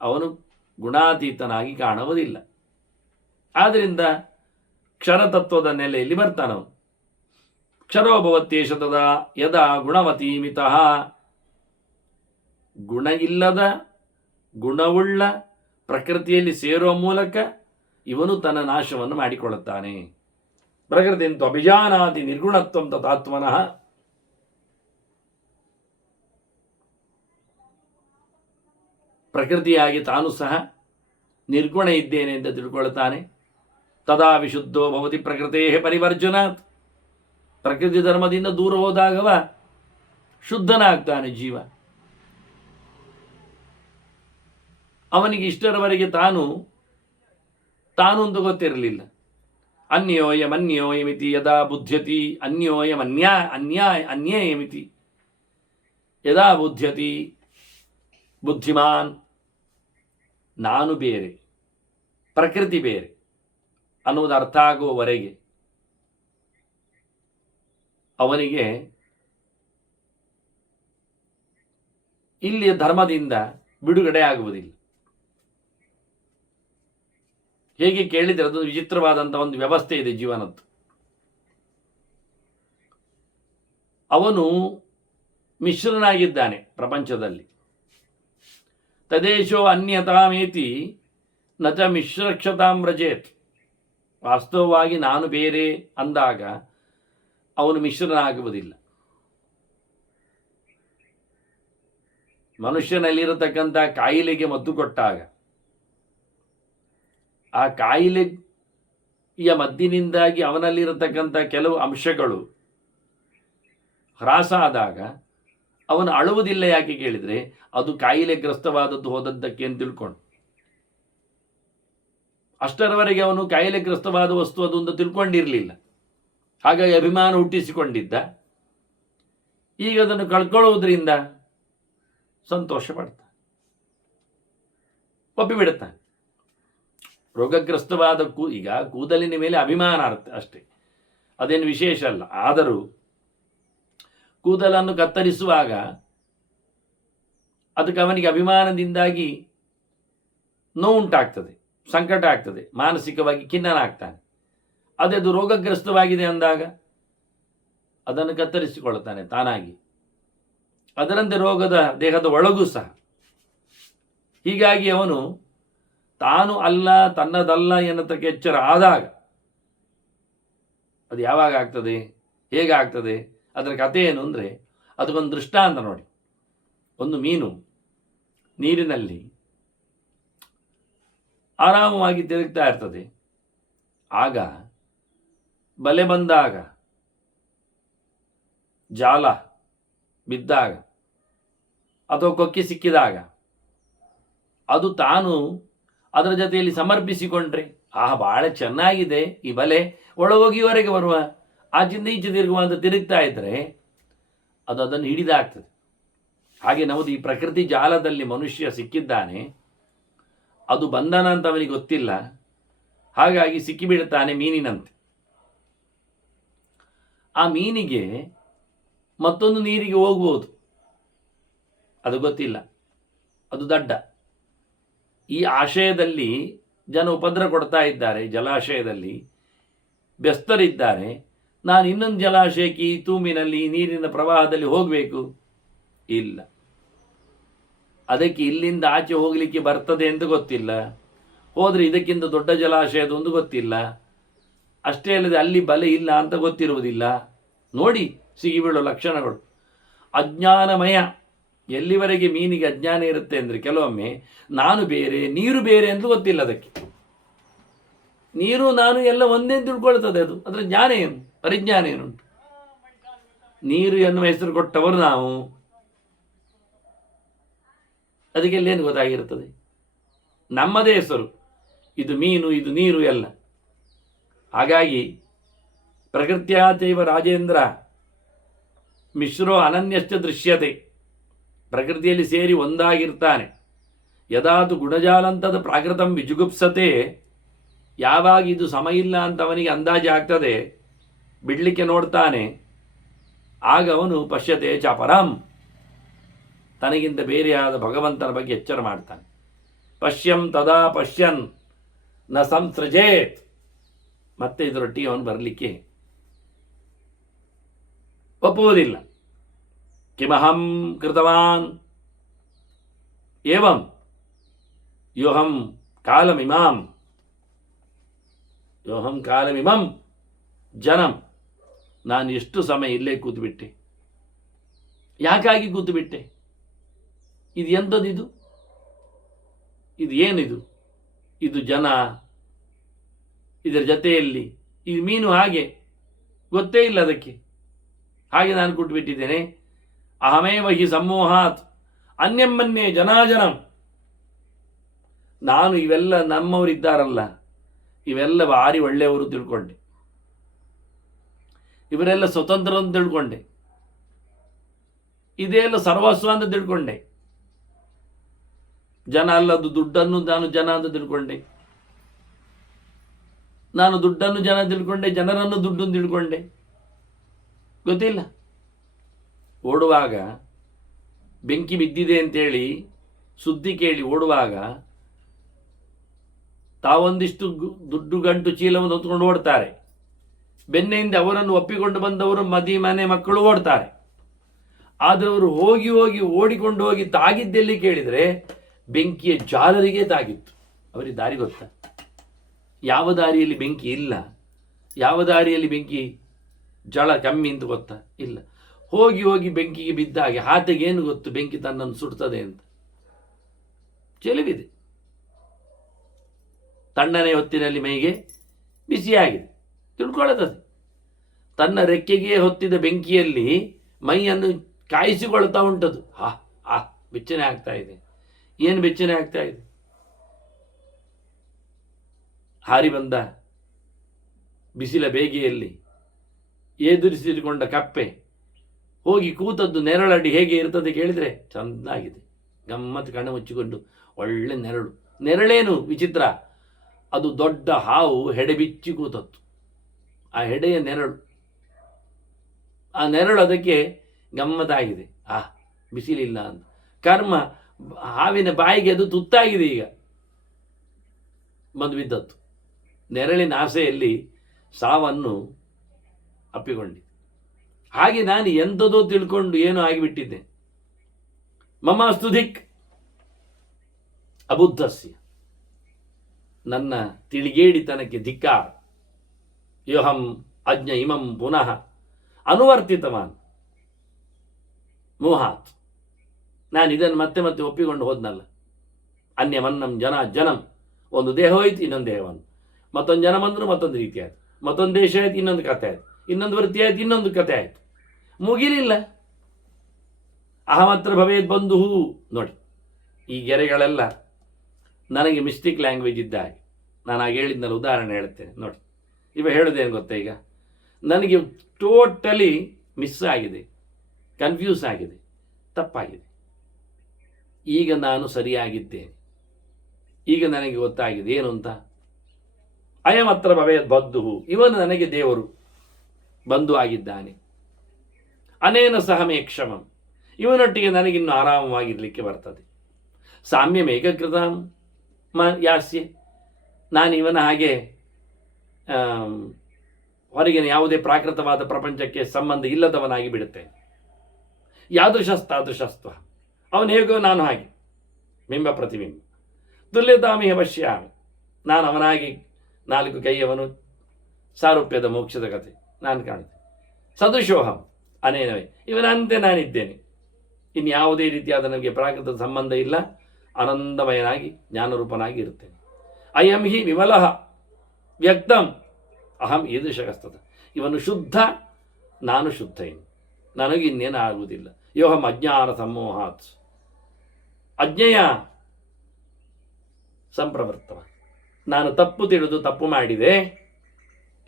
ಅವನು ಗುಣಾತೀತನಾಗಿ ಕಾಣುವುದಿಲ್ಲ. ಆದ್ದರಿಂದ ಕ್ಷರತತ್ವದ ನೆಲೆಯಲ್ಲಿ ಬರ್ತಾನವನು. ಕ್ಷರೋಭವತ್ಯೇಷ ತದಾ ಯದಾ ಗುಣವತಿ ಮಿತಃ. ಗುಣ ಇಲ್ಲದ ಗುಣವುಳ್ಳ ಪ್ರಕೃತಿಯಲ್ಲಿ ಸೇರುವ ಮೂಲಕ ಇವನು ತನ್ನ ನಾಶವನ್ನು ಮಾಡಿಕೊಳ್ಳುತ್ತಾನೆ. ಪ್ರಕೃತಿಯಂತೂ ಅಭಿಜಾನಾತಿ ನಿರ್ಗುಣತ್ವಂ ತಥಾತ್ಮನಃ. ಪ್ರಕೃತಿಯಾಗಿ ತಾನು ಸಹ ನಿರ್ಗುಣ ಇದ್ದೇನೆ ಅಂತ ತಿಳ್ಕೊಳ್ತಾನೆ. ತದಾ ವಿಶುದ್ಧೋ ಭವತಿ ಪ್ರಕೃತೇ ಪರಿವರ್ಜನಾತ್. ಪ್ರಕೃತಿ ಧರ್ಮದಿಂದ ದೂರ ಹೋದಾಗವ ಶುದ್ಧನಾಗ್ತಾನೆ ಜೀವ. ಅವನಿಗೆ ಇಷ್ಟರವರೆಗೆ ತಾನು ಅಂತ ಗೊತ್ತಿರಲಿಲ್ಲ. ಅನ್ಯೋಯಮಿತಿ ಯದಾ ಬುಧ್ಯತಿ ಅನ್ಯೇಯಮಿತಿ ಯದಾ ಬುಧ್ಯತಿ ಬುದ್ಧಿಮಾನ್. ನಾನು ಬೇರೆ ಪ್ರಕೃತಿ ಬೇರೆ ಅನ್ನುವುದು ಅರ್ಥ ಆಗುವವರೆಗೆ ಅವನಿಗೆ ಇಲ್ಲಿಯ ಧರ್ಮದಿಂದ ಬಿಡುಗಡೆ ಆಗುವುದಿಲ್ಲ. ಹೇಗೆ ಕೇಳಿದರೆ ಅದು ವಿಚಿತ್ರವಾದಂಥ ಒಂದು ವ್ಯವಸ್ಥೆ ಇದೆ ಜೀವನದ್ದು. ಅವನು ಮಿಶ್ರನಾಗಿದ್ದಾನೆ ಪ್ರಪಂಚದಲ್ಲಿ. ತದೇಶೋ ಅನ್ಯತಾಮೇತಿ ನಚ ಮಿಶ್ರಕ್ಷತಾಂ ವ್ರಜೇತ್. ವಾಸ್ತವವಾಗಿ ನಾನು ಬೇರೆ ಅಂದಾಗ ಅವನು ಮಿಶ್ರನಾಗುವುದಿಲ್ಲ. ಮನುಷ್ಯನಲ್ಲಿರತಕ್ಕಂಥ ಕಾಯಿಲೆಗೆ ಮದ್ದು ಕೊಟ್ಟಾಗ ಆ ಕಾಯಿಲೆಯ ಮದ್ದಿನಿಂದಾಗಿ ಅವನಲ್ಲಿರತಕ್ಕಂಥ ಕೆಲವು ಅಂಶಗಳು ಹ್ರಾಸ ಆದಾಗ ಅವನು ಅಳುವುದಿಲ್ಲ. ಯಾಕೆ ಕೇಳಿದರೆ ಅದು ಕಾಯಿಲೆಗ್ರಸ್ತವಾದದ್ದು ಹೋದದ್ದಕ್ಕೆ ಅಂತ ತಿಳ್ಕೊಂಡು. ಅಷ್ಟರವರೆಗೆ ಅವನು ಕಾಯಿಲೆಗ್ರಸ್ತವಾದ ವಸ್ತು ಅದು ಅಂತ ತಿಳ್ಕೊಂಡಿರಲಿಲ್ಲ. ಹಾಗಾಗಿ ಅಭಿಮಾನ ಹುಟ್ಟಿಸಿಕೊಂಡಿದ್ದ. ಈಗ ಅದನ್ನು ಕಳ್ಕೊಳ್ಳುವುದರಿಂದ ಸಂತೋಷ ಪಡ್ತಾನೆ, ಒಪ್ಪಿಬಿಡುತ್ತಾನೆ. ರೋಗಗ್ರಸ್ತವಾದ ಈಗ ಕೂದಲಿನ ಮೇಲೆ ಅಭಿಮಾನ ಅಷ್ಟೇ, ಅದೇನು ವಿಶೇಷ ಅಲ್ಲ. ಆದರೂ ಕೂದಲನ್ನು ಕತ್ತರಿಸುವಾಗ ಅದಕ್ಕೆ ಅವನಿಗೆ ಅಭಿಮಾನದಿಂದಾಗಿ ನೋವುಂಟಾಗ್ತದೆ, ಸಂಕಟ ಆಗ್ತದೆ, ಮಾನಸಿಕವಾಗಿ ಖಿನ್ನನಾಗ್ತಾನೆ. ಅದು ರೋಗಗ್ರಸ್ತವಾಗಿದೆ ಅಂದಾಗ ಅದನ್ನು ಕತ್ತರಿಸಿಕೊಳ್ಳುತ್ತಾನೆ ತಾನಾಗಿ. ಅದರಂತೆ ರೋಗದ ದೇಹದ ಒಳಗೂ ಸಹ. ಹೀಗಾಗಿ ಅವನು ತಾನು ಅಲ್ಲ, ತನ್ನದಲ್ಲ ಎನ್ನತಕ್ಕ ಎಚ್ಚರ ಆದಾಗ ಅದು ಯಾವಾಗ ಆಗ್ತದೆ, ಹೇಗಾಗ್ತದೆ, ಅದರ ಕಥೆ ಏನು ಅಂದರೆ ಅದಕ್ಕೊಂದು ದೃಷ್ಟಾಂತ ನೋಡಿ. ಒಂದು ಮೀನು ನೀರಿನಲ್ಲಿ ಆರಾಮವಾಗಿ ತಿರುಗ್ತಾ ಇರ್ತದೆ. ಆಗ ಬಲೆ ಬಂದಾಗ, ಜಾಲ ಬಿದ್ದಾಗ ಅಥವಾ ಕೊಕ್ಕಿ ಸಿಕ್ಕಿದಾಗ ಅದು ತಾನು ಅದರ ಜೊತೆಯಲ್ಲಿ ಸಮರ್ಪಿಸಿಕೊಂಡ್ರೆ ಬಹಳ ಚೆನ್ನಾಗಿದೆ ಈ ಬಲೆ, ಒಳಗೋಗಿವರೆಗೆ ಬರುವ, ಆಚಿಂದ ಈಚೆ ತಿರುಗುವ ಅಂತ ತಿರುಗ್ತಾ ಇದ್ದರೆ ಅದು ಅದನ್ನು ಹಿಡಿದಾಗ್ತದೆ. ಹಾಗೆ ನಮ್ಮದು ಈ ಪ್ರಕೃತಿ ಜಾಲದಲ್ಲಿ ಮನುಷ್ಯ ಸಿಕ್ಕಿದ್ದಾನೆ, ಅದು ಬಂಧನ ಅಂತ ಅವನಿಗೆ ಗೊತ್ತಿಲ್ಲ. ಹಾಗಾಗಿ ಸಿಕ್ಕಿಬಿಡುತ್ತಾನೆ ಮೀನಿನಂತೆ. ಆ ಮೀನಿಗೆ ಮತ್ತೊಂದು ನೀರಿಗೆ ಹೋಗ್ಬೋದು, ಅದು ಗೊತ್ತಿಲ್ಲ, ಅದು ದಡ್ಡ. ಈ ಆಶಯದಲ್ಲಿ ಜನ ಉಪದ್ರ ಕೊಡ್ತಾ ಇದ್ದಾರೆ, ಜಲಾಶಯದಲ್ಲಿ ಬೆಸ್ತರಿದ್ದಾರೆ. ನಾನು ಇನ್ನೊಂದು ಜಲಾಶಯಕ್ಕೆ ಈ ತೂಮಿನಲ್ಲಿ ನೀರಿನ ಪ್ರವಾಹದಲ್ಲಿ ಹೋಗಬೇಕು, ಇಲ್ಲ, ಅದಕ್ಕೆ ಇಲ್ಲಿಂದ ಆಚೆ ಹೋಗಲಿಕ್ಕೆ ಬರ್ತದೆ ಅಂತ ಗೊತ್ತಿಲ್ಲ. ಹೋದರೆ ಇದಕ್ಕಿಂತ ದೊಡ್ಡ ಜಲಾಶಯದೊಂದು ಗೊತ್ತಿಲ್ಲ. ಅಷ್ಟೇ ಅಲ್ಲದೆ ಅಲ್ಲಿ ಬಲೆ ಇಲ್ಲ ಅಂತ ಗೊತ್ತಿರುವುದಿಲ್ಲ. ನೋಡಿ ಸಿಗಿಬೀಳೋ ಲಕ್ಷಣಗಳು. ಅಜ್ಞಾನಮಯ. ಎಲ್ಲಿವರೆಗೆ ಮೀನಿಗೆ ಅಜ್ಞಾನ ಇರುತ್ತೆ ಅಂದರೆ ಕೆಲವೊಮ್ಮೆ ನಾನು ಬೇರೆ ನೀರು ಬೇರೆ ಅಂತ ಗೊತ್ತಿಲ್ಲ ಅದಕ್ಕೆ. ನೀರು ನಾನು ಎಲ್ಲ ಒಂದೇ ತಿಳ್ಕೊಳ್ತದೆ ಅದು. ಅದರ ಜ್ಞಾನ ಏನು, ಪರಿಜ್ಞಾನ ಏನುಂಟು? ನೀರು ಎನ್ನುವ ಹೆಸರು ಕೊಟ್ಟವರು ನಾವು, ಅದಕ್ಕೆಲ್ಲೇನು ಗೊತ್ತಾಗಿರ್ತದೆ? ನಮ್ಮದೇ ಹೆಸರು, ಇದು ಮೀನು, ಇದು ನೀರು ಎಲ್ಲ. ಹಾಗಾಗಿ ಪ್ರಕೃತ್ಯಾಚೈವ ರಾಜೇಂದ್ರ ಮಿಶ್ರೋ ಅನನ್ಯಶ್ಚ ದೃಶ್ಯತೆ. ಪ್ರಕೃತಿಯಲ್ಲಿ ಸೇರಿ ಒಂದಾಗಿರ್ತಾನೆ. ಯದಾತು ಗುಣಜಾಲಂತದ ಪ್ರಾಕೃತಂ ವಿಜುಗುಪ್ಸತೆ. ಯಾವಾಗ ಇದು ಸಮ ಇಲ್ಲ ಅಂತ ಅವನಿಗೆ ಅಂದಾಜು ಆಗ್ತದೆ, ಬಿಡಲಿಕ್ಕೆ ನೋಡ್ತಾನೆ, ಆಗ ಅವನು ಪಶ್ಯತೆ ಚಾಪರಂ, ತನಗಿಂತ ಬೇರೆಯಾದ ಭಗವಂತನ ಬಗ್ಗೆ ಎಚ್ಚರ ಮಾಡ್ತಾನೆ. ಪಶ್ಯಂ ತದಾ ಪಶ್ಯನ್ ನ ಸಂಸೃಜೇತ್. ಮತ್ತೆ ಇದರೊಟ್ಟಿಗೆ ಅವನು ಬರಲಿಕ್ಕೆ ಒಪ್ಪುವುದಿಲ್ಲ. ಕಿಮಹಂ ಕೃತವಾನ್ ಏವಂ ಯೋಹಂ ಕಾಲಮಿಮಂ ಜನಂ. ನಾನು ಎಷ್ಟು ಸಮಯ ಇಲ್ಲೇ ಕೂತುಬಿಟ್ಟೆ. ಯಾಕಾಗಿ ಕೂತುಬಿಟ್ಟೆ? ಇದು ಎಂಥದ್ದಿದು? ಇದು ಏನಿದು? ಇದು ಜನ, ಇದರ ಜೊತೆಯಲ್ಲಿ ಈ ಮೀನು ಹಾಗೆ ಗೊತ್ತೇ ಇಲ್ಲ ಅದಕ್ಕೆ. ಹಾಗೆ ನಾನು ಕೂತ್ಬಿಟ್ಟಿದ್ದೇನೆ. ಅಹಮೇವ ಹಿ ಸಮೂಹಾತ್ ಅನ್ಯಮ್ಮನ್ಯೇ ಜನಾಜನಂ. ನಾನು ಇವೆಲ್ಲ ನಮ್ಮವರಿದ್ದಾರಲ್ಲ, ಇವೆಲ್ಲ ಭಾರಿ ಒಳ್ಳೆಯವರು ತಿಳ್ಕೊಂಡೆ. ಇವರೆಲ್ಲ ಸ್ವತಂತ್ರ ಅಂತ ತಿಳ್ಕೊಂಡೆ, ಇದೆಲ್ಲ ಸರ್ವಸ್ವ ಅಂತ ತಿಳ್ಕೊಂಡೆ. ಜನ ಅಲ್ಲದು ದುಡ್ಡನ್ನು ನಾನು ಜನ ಅಂತ ತಿಳ್ಕೊಂಡೆ, ನಾನು ದುಡ್ಡನ್ನು ಜನ ತಿಳ್ಕೊಂಡೆ, ಜನರನ್ನು ದುಡ್ಡು ತಿಳ್ಕೊಂಡೆ. ಗೊತ್ತಿಲ್ಲ. ಓಡುವಾಗ ಬೆಂಕಿ ಬಿದ್ದಿದೆ ಅಂತೇಳಿ ಸುದ್ದಿ ಕೇಳಿ ಓಡುವಾಗ ತಾವೊಂದಿಷ್ಟು ದುಡ್ಡು ಗಂಟು ಚೀಲವನ್ನು ಹೊತ್ಕೊಂಡು ಓಡ್ತಾರೆ. ಬೆನ್ನೆಯಿಂದ ಅವರನ್ನು ಒಪ್ಪಿಕೊಂಡು ಬಂದವರು ಮನೆ ಮಕ್ಕಳು ಓಡ್ತಾರೆ. ಆದರೆ ಅವರು ಹೋಗಿ ಹೋಗಿ ಓಡಿಕೊಂಡು ಹೋಗಿ ತಾಗಿದ್ದೆಲ್ಲಿ ಕೇಳಿದರೆ ಬೆಂಕಿಯ ಜಾಲರಿಗೆ ತಾಗಿತ್ತು. ಅವರಿಗೆ ದಾರಿ ಗೊತ್ತಾ? ಯಾವ ದಾರಿಯಲ್ಲಿ ಬೆಂಕಿ ಇಲ್ಲ, ಯಾವ ದಾರಿಯಲ್ಲಿ ಬೆಂಕಿ ಜಳ ಕಮ್ಮಿ ಅಂತ ಗೊತ್ತಾ? ಇಲ್ಲ. ಹೋಗಿ ಹೋಗಿ ಬೆಂಕಿಗೆ ಬಿದ್ದ ಹಾಗೆ ಆತಗೇನು ಗೊತ್ತು ಬೆಂಕಿ ತನ್ನನ್ನು ಸುಡ್ತದೆ ಅಂತ? ಚೆಲುವಿದೆ. ತಣ್ಣನೆ ಹೊತ್ತಿನಲ್ಲಿ ಮೈಗೆ ಬಿಸಿಯಾಗಿದೆ, ತಿಳ್ಕೊಳ್ಳುತ್ತದೆ. ತನ್ನ ರೆಕ್ಕೆಗೆ ಹೊತ್ತಿದ ಬೆಂಕಿಯಲ್ಲಿ ಮೈಯನ್ನು ಕಾಯಿಸಿಕೊಳ್ತಾ ಉಂಟದು. ಬೆಚ್ಚನೆ ಆಗ್ತಾ ಇದೆ. ಏನು ಬೆಚ್ಚನೆ ಆಗ್ತಾ ಇದೆ? ಹಾರಿ ಬಂದ ಬಿಸಿಲ ಬೇಗೆಯಲ್ಲಿ ಎದುರಿಸಿಕೊಂಡ ಕಪ್ಪೆ ಹೋಗಿ ಕೂತದ್ದು ನೆರಳಡಿ ಹೇಗೆ ಇರ್ತದೆ ಕೇಳಿದರೆ ಚೆನ್ನಾಗಿದೆ. ಗಮ್ಮತ್ತು ಕಣ್ಣು ಮುಚ್ಚಿಕೊಂಡು ಒಳ್ಳೆ ನೆರಳು. ನೆರಳೇನು ವಿಚಿತ್ರ, ಅದು ದೊಡ್ಡ ಹಾವು ಹೆಡೆ ಬಿಚ್ಚಿ ಕೂತತ್ತು. ಆ ಹೆಡೆಯ ನೆರಳು, ಆ ನೆರಳು ಅದಕ್ಕೆ ಗಮ್ಮತ್ತಾಗಿದೆ. ಬಿಸಿಲಿಲ್ಲ ಅಂತ. ಕರ್ಮ, ಹಾವಿನ ಬಾಯಿಗೆ ಅದು ತುತ್ತಾಗಿದೆ. ಈಗ ಬಂದು ಬಿದ್ದತ್ತು. ನೆರಳಿನ ಆಸೆಯಲ್ಲಿ ಸಾವನ್ನು ಅಪ್ಪಿಕೊಂಡಿದ್ದೆ. ಹಾಗೆ ನಾನು ಎಂಥದೋ ತಿಳ್ಕೊಂಡು ಏನೋ ಆಗಿಬಿಟ್ಟಿದ್ದೆ. ಮಮಾಸ್ತು ದಿಕ್ ಅಬುದ್ಧಸ್ಯ, ನನ್ನ ತಿಳಿಗೇಡಿತನಕ್ಕೆ ಧಿಕ್ಕಾರ. ಯೋಹಂ ಅಜ್ಞ ಇಮಂ ಪುನಃ ಅನುವರ್ತಿತವಾನ್ ಮೋಹಾತ್. ನಾನು ಇದನ್ನು ಮತ್ತೆ ಮತ್ತೆ ಒಪ್ಪಿಕೊಂಡು ಹೋದ್ನಲ್ಲ. ಅನ್ಯಮನ್ನಂ ಜನಂ. ಒಂದು ದೇಹ ಹೋಯ್ತು, ಇನ್ನೊಂದು ದೇಹವನ್ನು. ಮತ್ತೊಂದು ಜನ ಬಂದರು, ಮತ್ತೊಂದು ರೀತಿ ಆಯ್ತು. ಮತ್ತೊಂದು ದೇಶ ಆಯ್ತು, ಇನ್ನೊಂದು ಕಥೆ ಆಯ್ತು. ಇನ್ನೊಂದು ವೃತ್ತಿ ಆಯ್ತು, ಇನ್ನೊಂದು ಕಥೆ ಆಯ್ತು. ಮುಗಿಲಿಲ್ಲ. ಅಹಮತ್ರ ಭವೇದ್ ಬಂಧು. ನೋಡಿ, ಈ ಗೆರೆಗಳೆಲ್ಲ ನನಗೆ ಮಿಸ್ಟಿಕ್ ಲ್ಯಾಂಗ್ವೇಜ್ ಇದ್ದ ಹಾಗೆ. ನಾನು ಆಗ ಹೇಳಿದ್ನಲ್ಲ, ಉದಾಹರಣೆ ಹೇಳ್ತೇನೆ ನೋಡಿ. ಇವ ಹೇಳೋದೇನು ಗೊತ್ತಾ? ಈಗ ನನಗೆ ಟೋಟಲಿ ಮಿಸ್ ಆಗಿದೆ, ಕನ್ಫ್ಯೂಸ್ ಆಗಿದೆ, ತಪ್ಪಾಗಿದೆ. ಈಗ ನಾನು ಸರಿಯಾಗಿದ್ದೇನೆ. ಈಗ ನನಗೆ ಗೊತ್ತಾಗಿದೆ ಏನು ಅಂತ. ಅಯಮತ್ರ ಭವೇದ್ ಬಂಧು, ಇವನು ನನಗೆ ದೇವರು, ಬಂಧು ಆಗಿದ್ದಾನೆ. ಅನೇನ ಸಹ ಮೇ ಕ್ಷಮಂ, ಇವನೊಟ್ಟಿಗೆ ನನಗಿನ್ನು ಆರಾಮವಾಗಿರಲಿಕ್ಕೆ ಬರ್ತದೆ. ಸಾಮ್ಯಂ ಏಕಕೃತಂ ಯಾಸ್ಯೆ, ನಾನು ಇವನ ಹಾಗೆ ಹೊರಗಿನ ಯಾವುದೇ ಪ್ರಾಕೃತವಾದ ಪ್ರಪಂಚಕ್ಕೆ ಸಂಬಂಧ ಇಲ್ಲದವನಾಗಿ ಬಿಡುತ್ತೇನೆ. ಯಾದೃಶಸ್ತಾದೃಶಸ್ತ್ವ, ಅವನು ಹೇಗೋ ನಾನು ಹಾಗೆ, ಬಿಂಬ ಪ್ರತಿಬಿಂಬ. ತುಲ್ಯತಾಮಿಹ ಪಶ್ಯಾಮಿ, ನಾನು ಅವನಾಗಿ ನಾಲ್ಕು ಕೈಯವನು, ಸಾರೂಪ್ಯದ ಮೋಕ್ಷದ ಕಥೆ ನಾನು ಕಾಣುತ್ತೇನೆ. ಸದೃಶೋಹಂ ಅನೇನವೇ, ಇವನಂತೆ ನಾನಿದ್ದೇನೆ. ಇನ್ಯಾವುದೇ ರೀತಿಯಾದ ನನಗೆ ಪ್ರಾಕೃತ ಸಂಬಂಧ ಇಲ್ಲ, ಆನಂದಮಯನಾಗಿ ಜ್ಞಾನರೂಪನಾಗಿ ಇರುತ್ತೇನೆ. ಅಯಂ ಹಿ ವಿಮಲಃ ವ್ಯಕ್ತಂ ಅಹಂ ಈದೃಶಕಸ್ತದ, ಇವನು ಶುದ್ಧ, ನಾನು ಶುದ್ಧ, ಇನ್ನು ನನಗೆ ಇನ್ನೇನು ಆಗುವುದಿಲ್ಲ. ಯೋಹಂ ಅಜ್ಞಾನ ಸಮೋಹಾತ್, ಅಜ್ಞೆಯ ಸಂಪ್ರವರ್ತವ, ನಾನು ತಪ್ಪು ತಿಳಿದು ತಪ್ಪು ಮಾಡಿದೆ,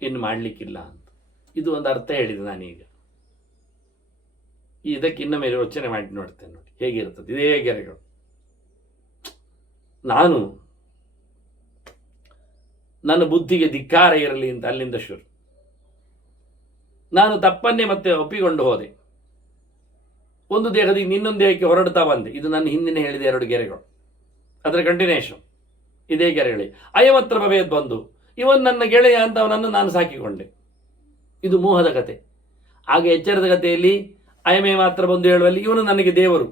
ಇನ್ನು ಮಾಡಲಿಕ್ಕಿಲ್ಲ ಅಂತ. ಇದು ಒಂದು ಅರ್ಥ ಹೇಳಿದೆ ನಾನೀಗ. ಇದಕ್ಕೆ ಇನ್ನೊಮ್ಮೆ ಯೋಚನೆ ಮಾಡಿ ನೋಡ್ತೇನೆ, ನೋಡಿ ಹೇಗಿರ್ತದೆ ಇದೇ ಗೆರೆಗಳು. ನಾನು ನನ್ನ ಬುದ್ಧಿಗೆ ಧಿಕ್ಕಾರ ಇರಲಿ ಅಂತ ಅಲ್ಲಿಂದ ಶುರು. ನಾನು ತಪ್ಪನ್ನೇ ಮತ್ತೆ ಒಪ್ಪಿಕೊಂಡು ಹೋದೆ. ಒಂದು ದೇಹದಿಂದ ಇನ್ನೊಂದು ದೇಹಕ್ಕೆ ಹೊರಡ್ತಾ ಬಂದೆ. ಇದು ನನ್ನ ಹಿಂದಿನ ಹೇಳಿದ ಎರಡು ಗೆರೆಗಳು, ಅದರ ಕಂಟಿನ್ಯೂಷನ್ ಇದೇ ಗೆರೆಗಳೇ. ಅಯಮತ್ರ ಭವೇದ್ ಬಂದು, ಇವನು ನನ್ನ ಗೆಳೆಯ ಅಂತ ಅವನನ್ನು ನಾನು ಸಾಕಿಕೊಂಡೆ. ಇದು ಮೋಹದ ಕತೆ. ಆಗ ಎಚ್ಚರದ ಕಥೆಯಲ್ಲಿ ಅಯಮೇ ಮಾತ್ರ ಬಂದು ಹೇಳುವಲ್ಲಿ ಇವನು ನನಗೆ ದೇವರು,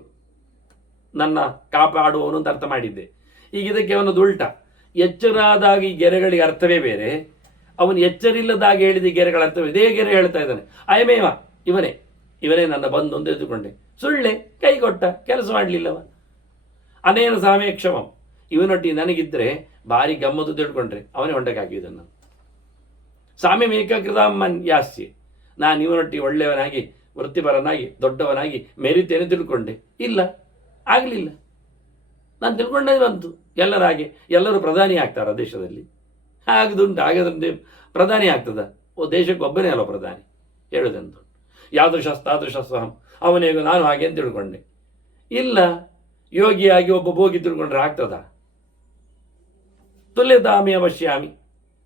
ನನ್ನ ಕಾಪಾಡುವವನು ಅಂತ ಅರ್ಥ ಮಾಡಿದ್ದೆ. ಈಗ ಇದಕ್ಕೆ ಅವನದು ಉಲ್ಟ. ಎಚ್ಚರಾದಾಗ ಈ ಗೆರೆಗಳಿಗೆ ಅರ್ಥವೇ ಬೇರೆ, ಅವನು ಎಚ್ಚರಿಲ್ಲದಾಗ ಹೇಳಿದ ಗೆರೆಗಳ ಅರ್ಥವೇ. ಇದೇ ಗೆರೆ ಹೇಳ್ತಾ ಇದ್ದಾನೆ. ಅಯಮೇವ, ಇವನೇ ನನ್ನ ಬಂಧು ಅಂತ ಎದುಕೊಂಡೆ. ಸುಳ್ಳೆ, ಕೈ ಕೊಟ್ಟ, ಕೆಲಸ ಮಾಡಲಿಲ್ಲವ. ಅನೇನ ಸಾಮೇ ಕ್ಷಮಂ, ಇವನೊಟ್ಟಿಗೆ ನನಗಿದ್ರೆ ಭಾರಿ ಗಮ್ಮತ್ತು ತಿಳ್ಕೊಂಡ್ರೆ ಅವನೇ ಹೊಂಡಕ್ಕಾಗಿದ್ದನ್ನು. ಸಾಮ್ಯಂ ಏಕಕೃತಾಮನ್ ಯಾಸ್ಯೆ, ನಾನು ಇವನೊಟ್ಟಿಗೆ ಒಳ್ಳೆಯವನಾಗಿ, ವೃತ್ತಿಪರನಾಗಿ, ದೊಡ್ಡವನಾಗಿ ಮೆರಿತೇನೆ ತಿಳ್ಕೊಂಡೆ. ಇಲ್ಲ, ಆಗಲಿಲ್ಲ. ನಾನು ತಿಳ್ಕೊಂಡೇ ಬಂತು ಎಲ್ಲರಾಗೆ. ಎಲ್ಲರೂ ಪ್ರಧಾನಿ ಆಗ್ತಾರ ದೇಶದಲ್ಲಿ? ಆಗದುಂಟು, ಆಗದಂತೆ ಪ್ರಧಾನಿ ಆಗ್ತದ? ದೇಶಕ್ಕೆ ಒಬ್ಬನೇ ಅಲ್ವ ಪ್ರಧಾನಿ, ಹೇಳುವುದೆಂದು. ಯಾದೃಶಸ್ತಾದೃಶ ಸ್ವಹಂ, ಅವನಿಗೂ ನಾನು ಹಾಗೆ ಅಂತ ತಿಳ್ಕೊಂಡೆ. ಇಲ್ಲ, ಯೋಗಿಯಾಗಿ ಒಬ್ಬ ಭೋಗಿ ತಿಳ್ಕೊಂಡ್ರೆ ಆಗ್ತದ? ತುಲ್ಯತಾಮಿ ಅವಶ್ಯಾಮಿ,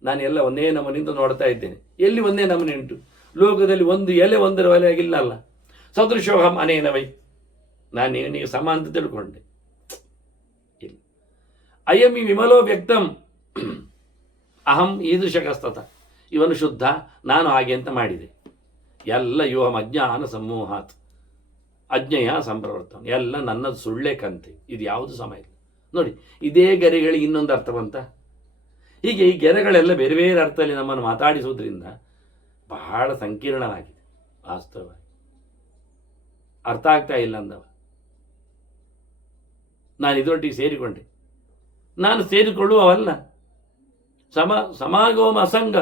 ನಾನು ಎಲ್ಲ ಒಂದೇ ನಮನಿಂದ ನೋಡ್ತಾ ಇದ್ದೇನೆ. ಎಲ್ಲಿ ಒಂದೇ ನಮನೆ ಉಂಟು? ಲೋಕದಲ್ಲಿ ಒಂದು ಎಲೆ ಒಂದರ ಒಲೆ ಆಗಿಲ್ಲಲ್ಲ. ಸದೃಶೋಹಂ ಅನೇನವೈ, ನಾನು ಇವನಿಗೆ ಸಮ ಅಂತ ತಿಳ್ಕೊಂಡೆ. ಇಲ್ಲ. ಅಯಮಿ ವಿಮಲೋ ವ್ಯಕ್ತಂ ಅಹಂ ಈದೃಶಕಸ್ತತ, ಇವನು ಶುದ್ಧ, ನಾನು ಹಾಗೆ ಅಂತ ಮಾಡಿದೆ. ಎಲ್ಲ ಯೋಹಂ ಅಜ್ಞಾನ ಸಮೂಹಾತ್ ಅಜ್ಞೆಯ ಸಂಪ್ರವರ್ತನ, ಎಲ್ಲ ನನ್ನದು ಸುಳ್ಳೆ ಕಂತೆ. ಇದು ಯಾವುದು ಸಮ ಇಲ್ಲ ನೋಡಿ. ಇದೇ ಗೆರೆಗಳಿಗೆ ಇನ್ನೊಂದು ಅರ್ಥ ಬಂತ. ಹೀಗೆ ಈ ಗೆರೆಗಳೆಲ್ಲ ಬೇರೆ ಬೇರೆ ಅರ್ಥದಲ್ಲಿ ನಮ್ಮನ್ನು ಮಾತಾಡಿಸುವುದರಿಂದ ಬಹಳ ಸಂಕೀರ್ಣವಾಗಿದೆ. ವಾಸ್ತವವಾಗಿ ಅರ್ಥ ಆಗ್ತಾ ಇಲ್ಲ ಅಂದವ. ನಾನು ಇದರೊಟ್ಟಿಗೆ ಸೇರಿಕೊಂಡೆ. ನಾನು ಸೇರಿಕೊಳ್ಳುವವಲ್ಲ. ಸಮಾಗಮ ಅಸಂಗ,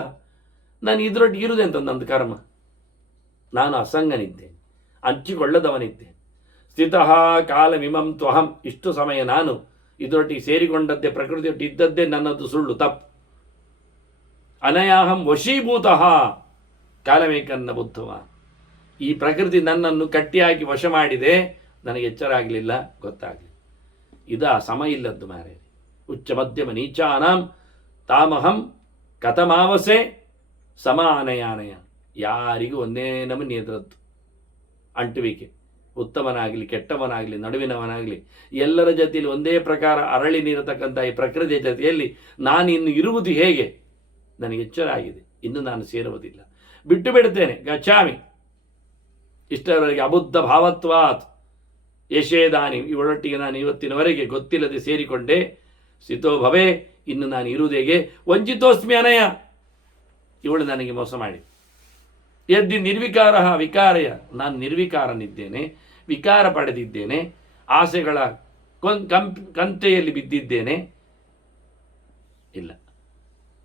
ನಾನು ಇದರೊಟ್ಟಿಗೆ ಇರುವುದೆಂತ ನಂದು ಕರ್ಮ. ನಾನು ಅಸಂಗನಿದ್ದೇನೆ, ಹಂಚಿಕೊಳ್ಳದವನಿದ್ದೇನೆ. ಸ್ಥಿತಃ ಕಾಲಮಿಮಂ ತ್ವಹಂ, ಇಷ್ಟು ಸಮಯ ನಾನು ಇದರೊಟ್ಟಿಗೆ ಸೇರಿಕೊಂಡದ್ದೇ, ಪ್ರಕೃತಿಯೊಟ್ಟಿಗೆ ಇದ್ದದ್ದೇ ನನ್ನದು ಸುಳ್ಳು, ತಪ್ಪು. ಅನಯಾಹಂ ವಶೀಭೂತಃ ಕಾಲಮೇಕನ್ನ ಬುದ್ಧವ, ಈ ಪ್ರಕೃತಿ ನನ್ನನ್ನು ಕಟ್ಟಿಯಾಗಿ ವಶ ಮಾಡಿದೆ, ನನಗೆ ಎಚ್ಚರ ಆಗಲಿಲ್ಲ, ಗೊತ್ತಾಗಲಿಲ್ಲ. ಇದ ಸಮ ಇಲ್ಲದ್ದು ಮಾರೇ. ಉಚ್ಚ ಮಧ್ಯಮ ನೀಚಾನಾಂ ತಾಮಹಂ ಕಥಮಾವಸೆ ಸಮಾನಯಾನಯ, ಯಾರಿಗೂ ಒಂದೇ ನಮೂನೆ ಎದುರದ್ದು ಅಂಟುವಿಕೆ. ಉತ್ತಮನಾಗಲಿ ಕೆಟ್ಟವನಾಗಲಿ ನಡುವಿನವನಾಗಲಿ ಎಲ್ಲರ ಜೊತೆಯಲ್ಲಿ ಒಂದೇ ಪ್ರಕಾರ ಅರಳಿ ನಿರತಕ್ಕಂಥ ಈ ಪ್ರಕೃತಿಯ ಜೊತೆಯಲ್ಲಿ ನಾನು ಇನ್ನು ಇರುವುದು ಹೇಗೆ? ನನಗೆ ಎಚ್ಚರ ಆಗಿದೆ, ಇನ್ನು ನಾನು ಸೇರುವುದಿಲ್ಲ, ಬಿಟ್ಟು ಬಿಡುತ್ತೇನೆ. ಗಚ್ಚಾಮಿ, ಇಷ್ಟರವರೆಗೆ ಅಬುದ್ಧ ಭಾವತ್ವಾತ್ ಯಶೇದಾನಿ, ಇವಳೊಟ್ಟಿಗೆ ನಾನು ಇವತ್ತಿನವರೆಗೆ ಗೊತ್ತಿಲ್ಲದೆ ಸೇರಿಕೊಂಡೆ. ಸ್ಥಿತೋ ಭವೇ, ಇನ್ನು ನಾನು ಇರುವುದೇಗೆ? ವಂಚಿತೋಸ್ಮಿ ಅನಯ, ಇವಳು ನನಗೆ ಮೋಸ ಮಾಡಿ. ಯದ್ದಿ ನಿರ್ವಿಕಾರ ವಿಕಾರಯ, ನಾನು ನಿರ್ವಿಕಾರನಿದ್ದೇನೆ, ವಿಕಾರ ಪಡೆದಿದ್ದೇನೆ, ಆಸೆಗಳ ಕಂತೆಯಲ್ಲಿ ಬಿದ್ದಿದ್ದೇನೆ. ಇಲ್ಲ,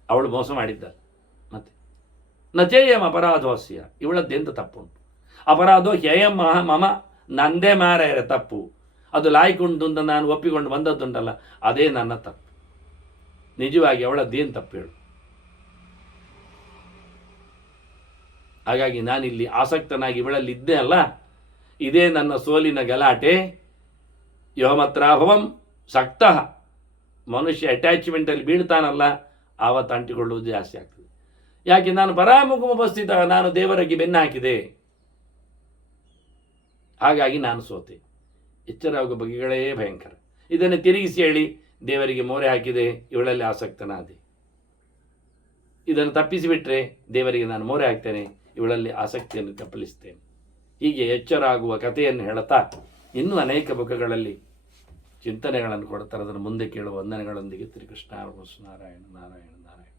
ಅವಳು ಮೋಸ ಮಾಡಿದ್ದಾಳೆ. ಮತ್ತೆ ನಚೇಯಂ ಅಪರಾಧೋಸ್ಯ, ಇವಳದ್ದೆಂತ ತಪ್ಪುಂಟು? ಅಪರಾಧೋ ಹ್ಯಯಂ ಮಮ, ನಂದೇ ಮಾರಾಯರ ತಪ್ಪು. ಅದು ಲಾಯ್ಕುಂಟು ಅಂತ ನಾನು ಒಪ್ಪಿಕೊಂಡು ಬಂದದ್ದುಂಟಲ್ಲ, ಅದೇ ನನ್ನ ತಪ್ಪು. ನಿಜವಾಗಿ ಅವಳದ್ದೇನು ತಪ್ಪು ಹೇಳು? ಹಾಗಾಗಿ ನಾನಿಲ್ಲಿ ಆಸಕ್ತನಾಗಿ ಇವಳಲ್ಲಿ ಇದ್ದೆ ಅಲ್ಲ, ಇದೇ ನನ್ನ ಸೋಲಿನ ಗಲಾಟೆ. ಯೋಮತ್ರಾಭವಂ ಸಕ್ತಃ, ಮನುಷ್ಯ ಅಟ್ಯಾಚ್ಮೆಂಟಲ್ಲಿ ಬೀಳ್ತಾನಲ್ಲ, ಆವತ್ತು ಅಂಟಿಕೊಳ್ಳುವುದು ಜಾಸ್ತಿ ಆಗ್ತದೆ. ಯಾಕೆ? ನಾನು ಪರಾಮುಖ ಉಪಸ್ಥಿತ, ನಾನು ದೇವರಿಗೆ ಬೆನ್ನು ಹಾಕಿದೆ, ಹಾಗಾಗಿ ನಾನು ಸೋತೆ. ಎಚ್ಚರಾಗುವ ಬಗೆಗಳೇ ಭಯಂಕರ. ಇದನ್ನು ತಿರುಗಿಸಿ ಹೇಳಿ, ದೇವರಿಗೆ ಮೋರೆ ಹಾಕಿದೆ, ಇವಳಲ್ಲಿ ಆಸಕ್ತನಾದೆ. ಇದನ್ನು ತಪ್ಪಿಸಿಬಿಟ್ರೆ ದೇವರಿಗೆ ನಾನು ಮೋರೆ ಹಾಕ್ತೇನೆ, ಇವಳಲ್ಲಿ ಆಸಕ್ತಿಯನ್ನು ಕಪ್ಪಲಿಸ್ತೇನೆ. ಹೀಗೆ ಎಚ್ಚರ ಆಗುವ ಕಥೆಯನ್ನು ಹೇಳುತ್ತಾ ಇನ್ನೂ ಅನೇಕ ಮುಖಗಳಲ್ಲಿ ಚಿಂತನೆಗಳನ್ನು ಕೊಡ್ತಾರೆ. ಅದನ್ನು ಮುಂದೆ ಕೇಳುವ ವಂದನೆಗಳೊಂದಿಗೆ ಶ್ರೀಕೃಷ್ಣ ನಾರಾಯಣ ನಾರಾಯಣ ನಾರಾಯಣ.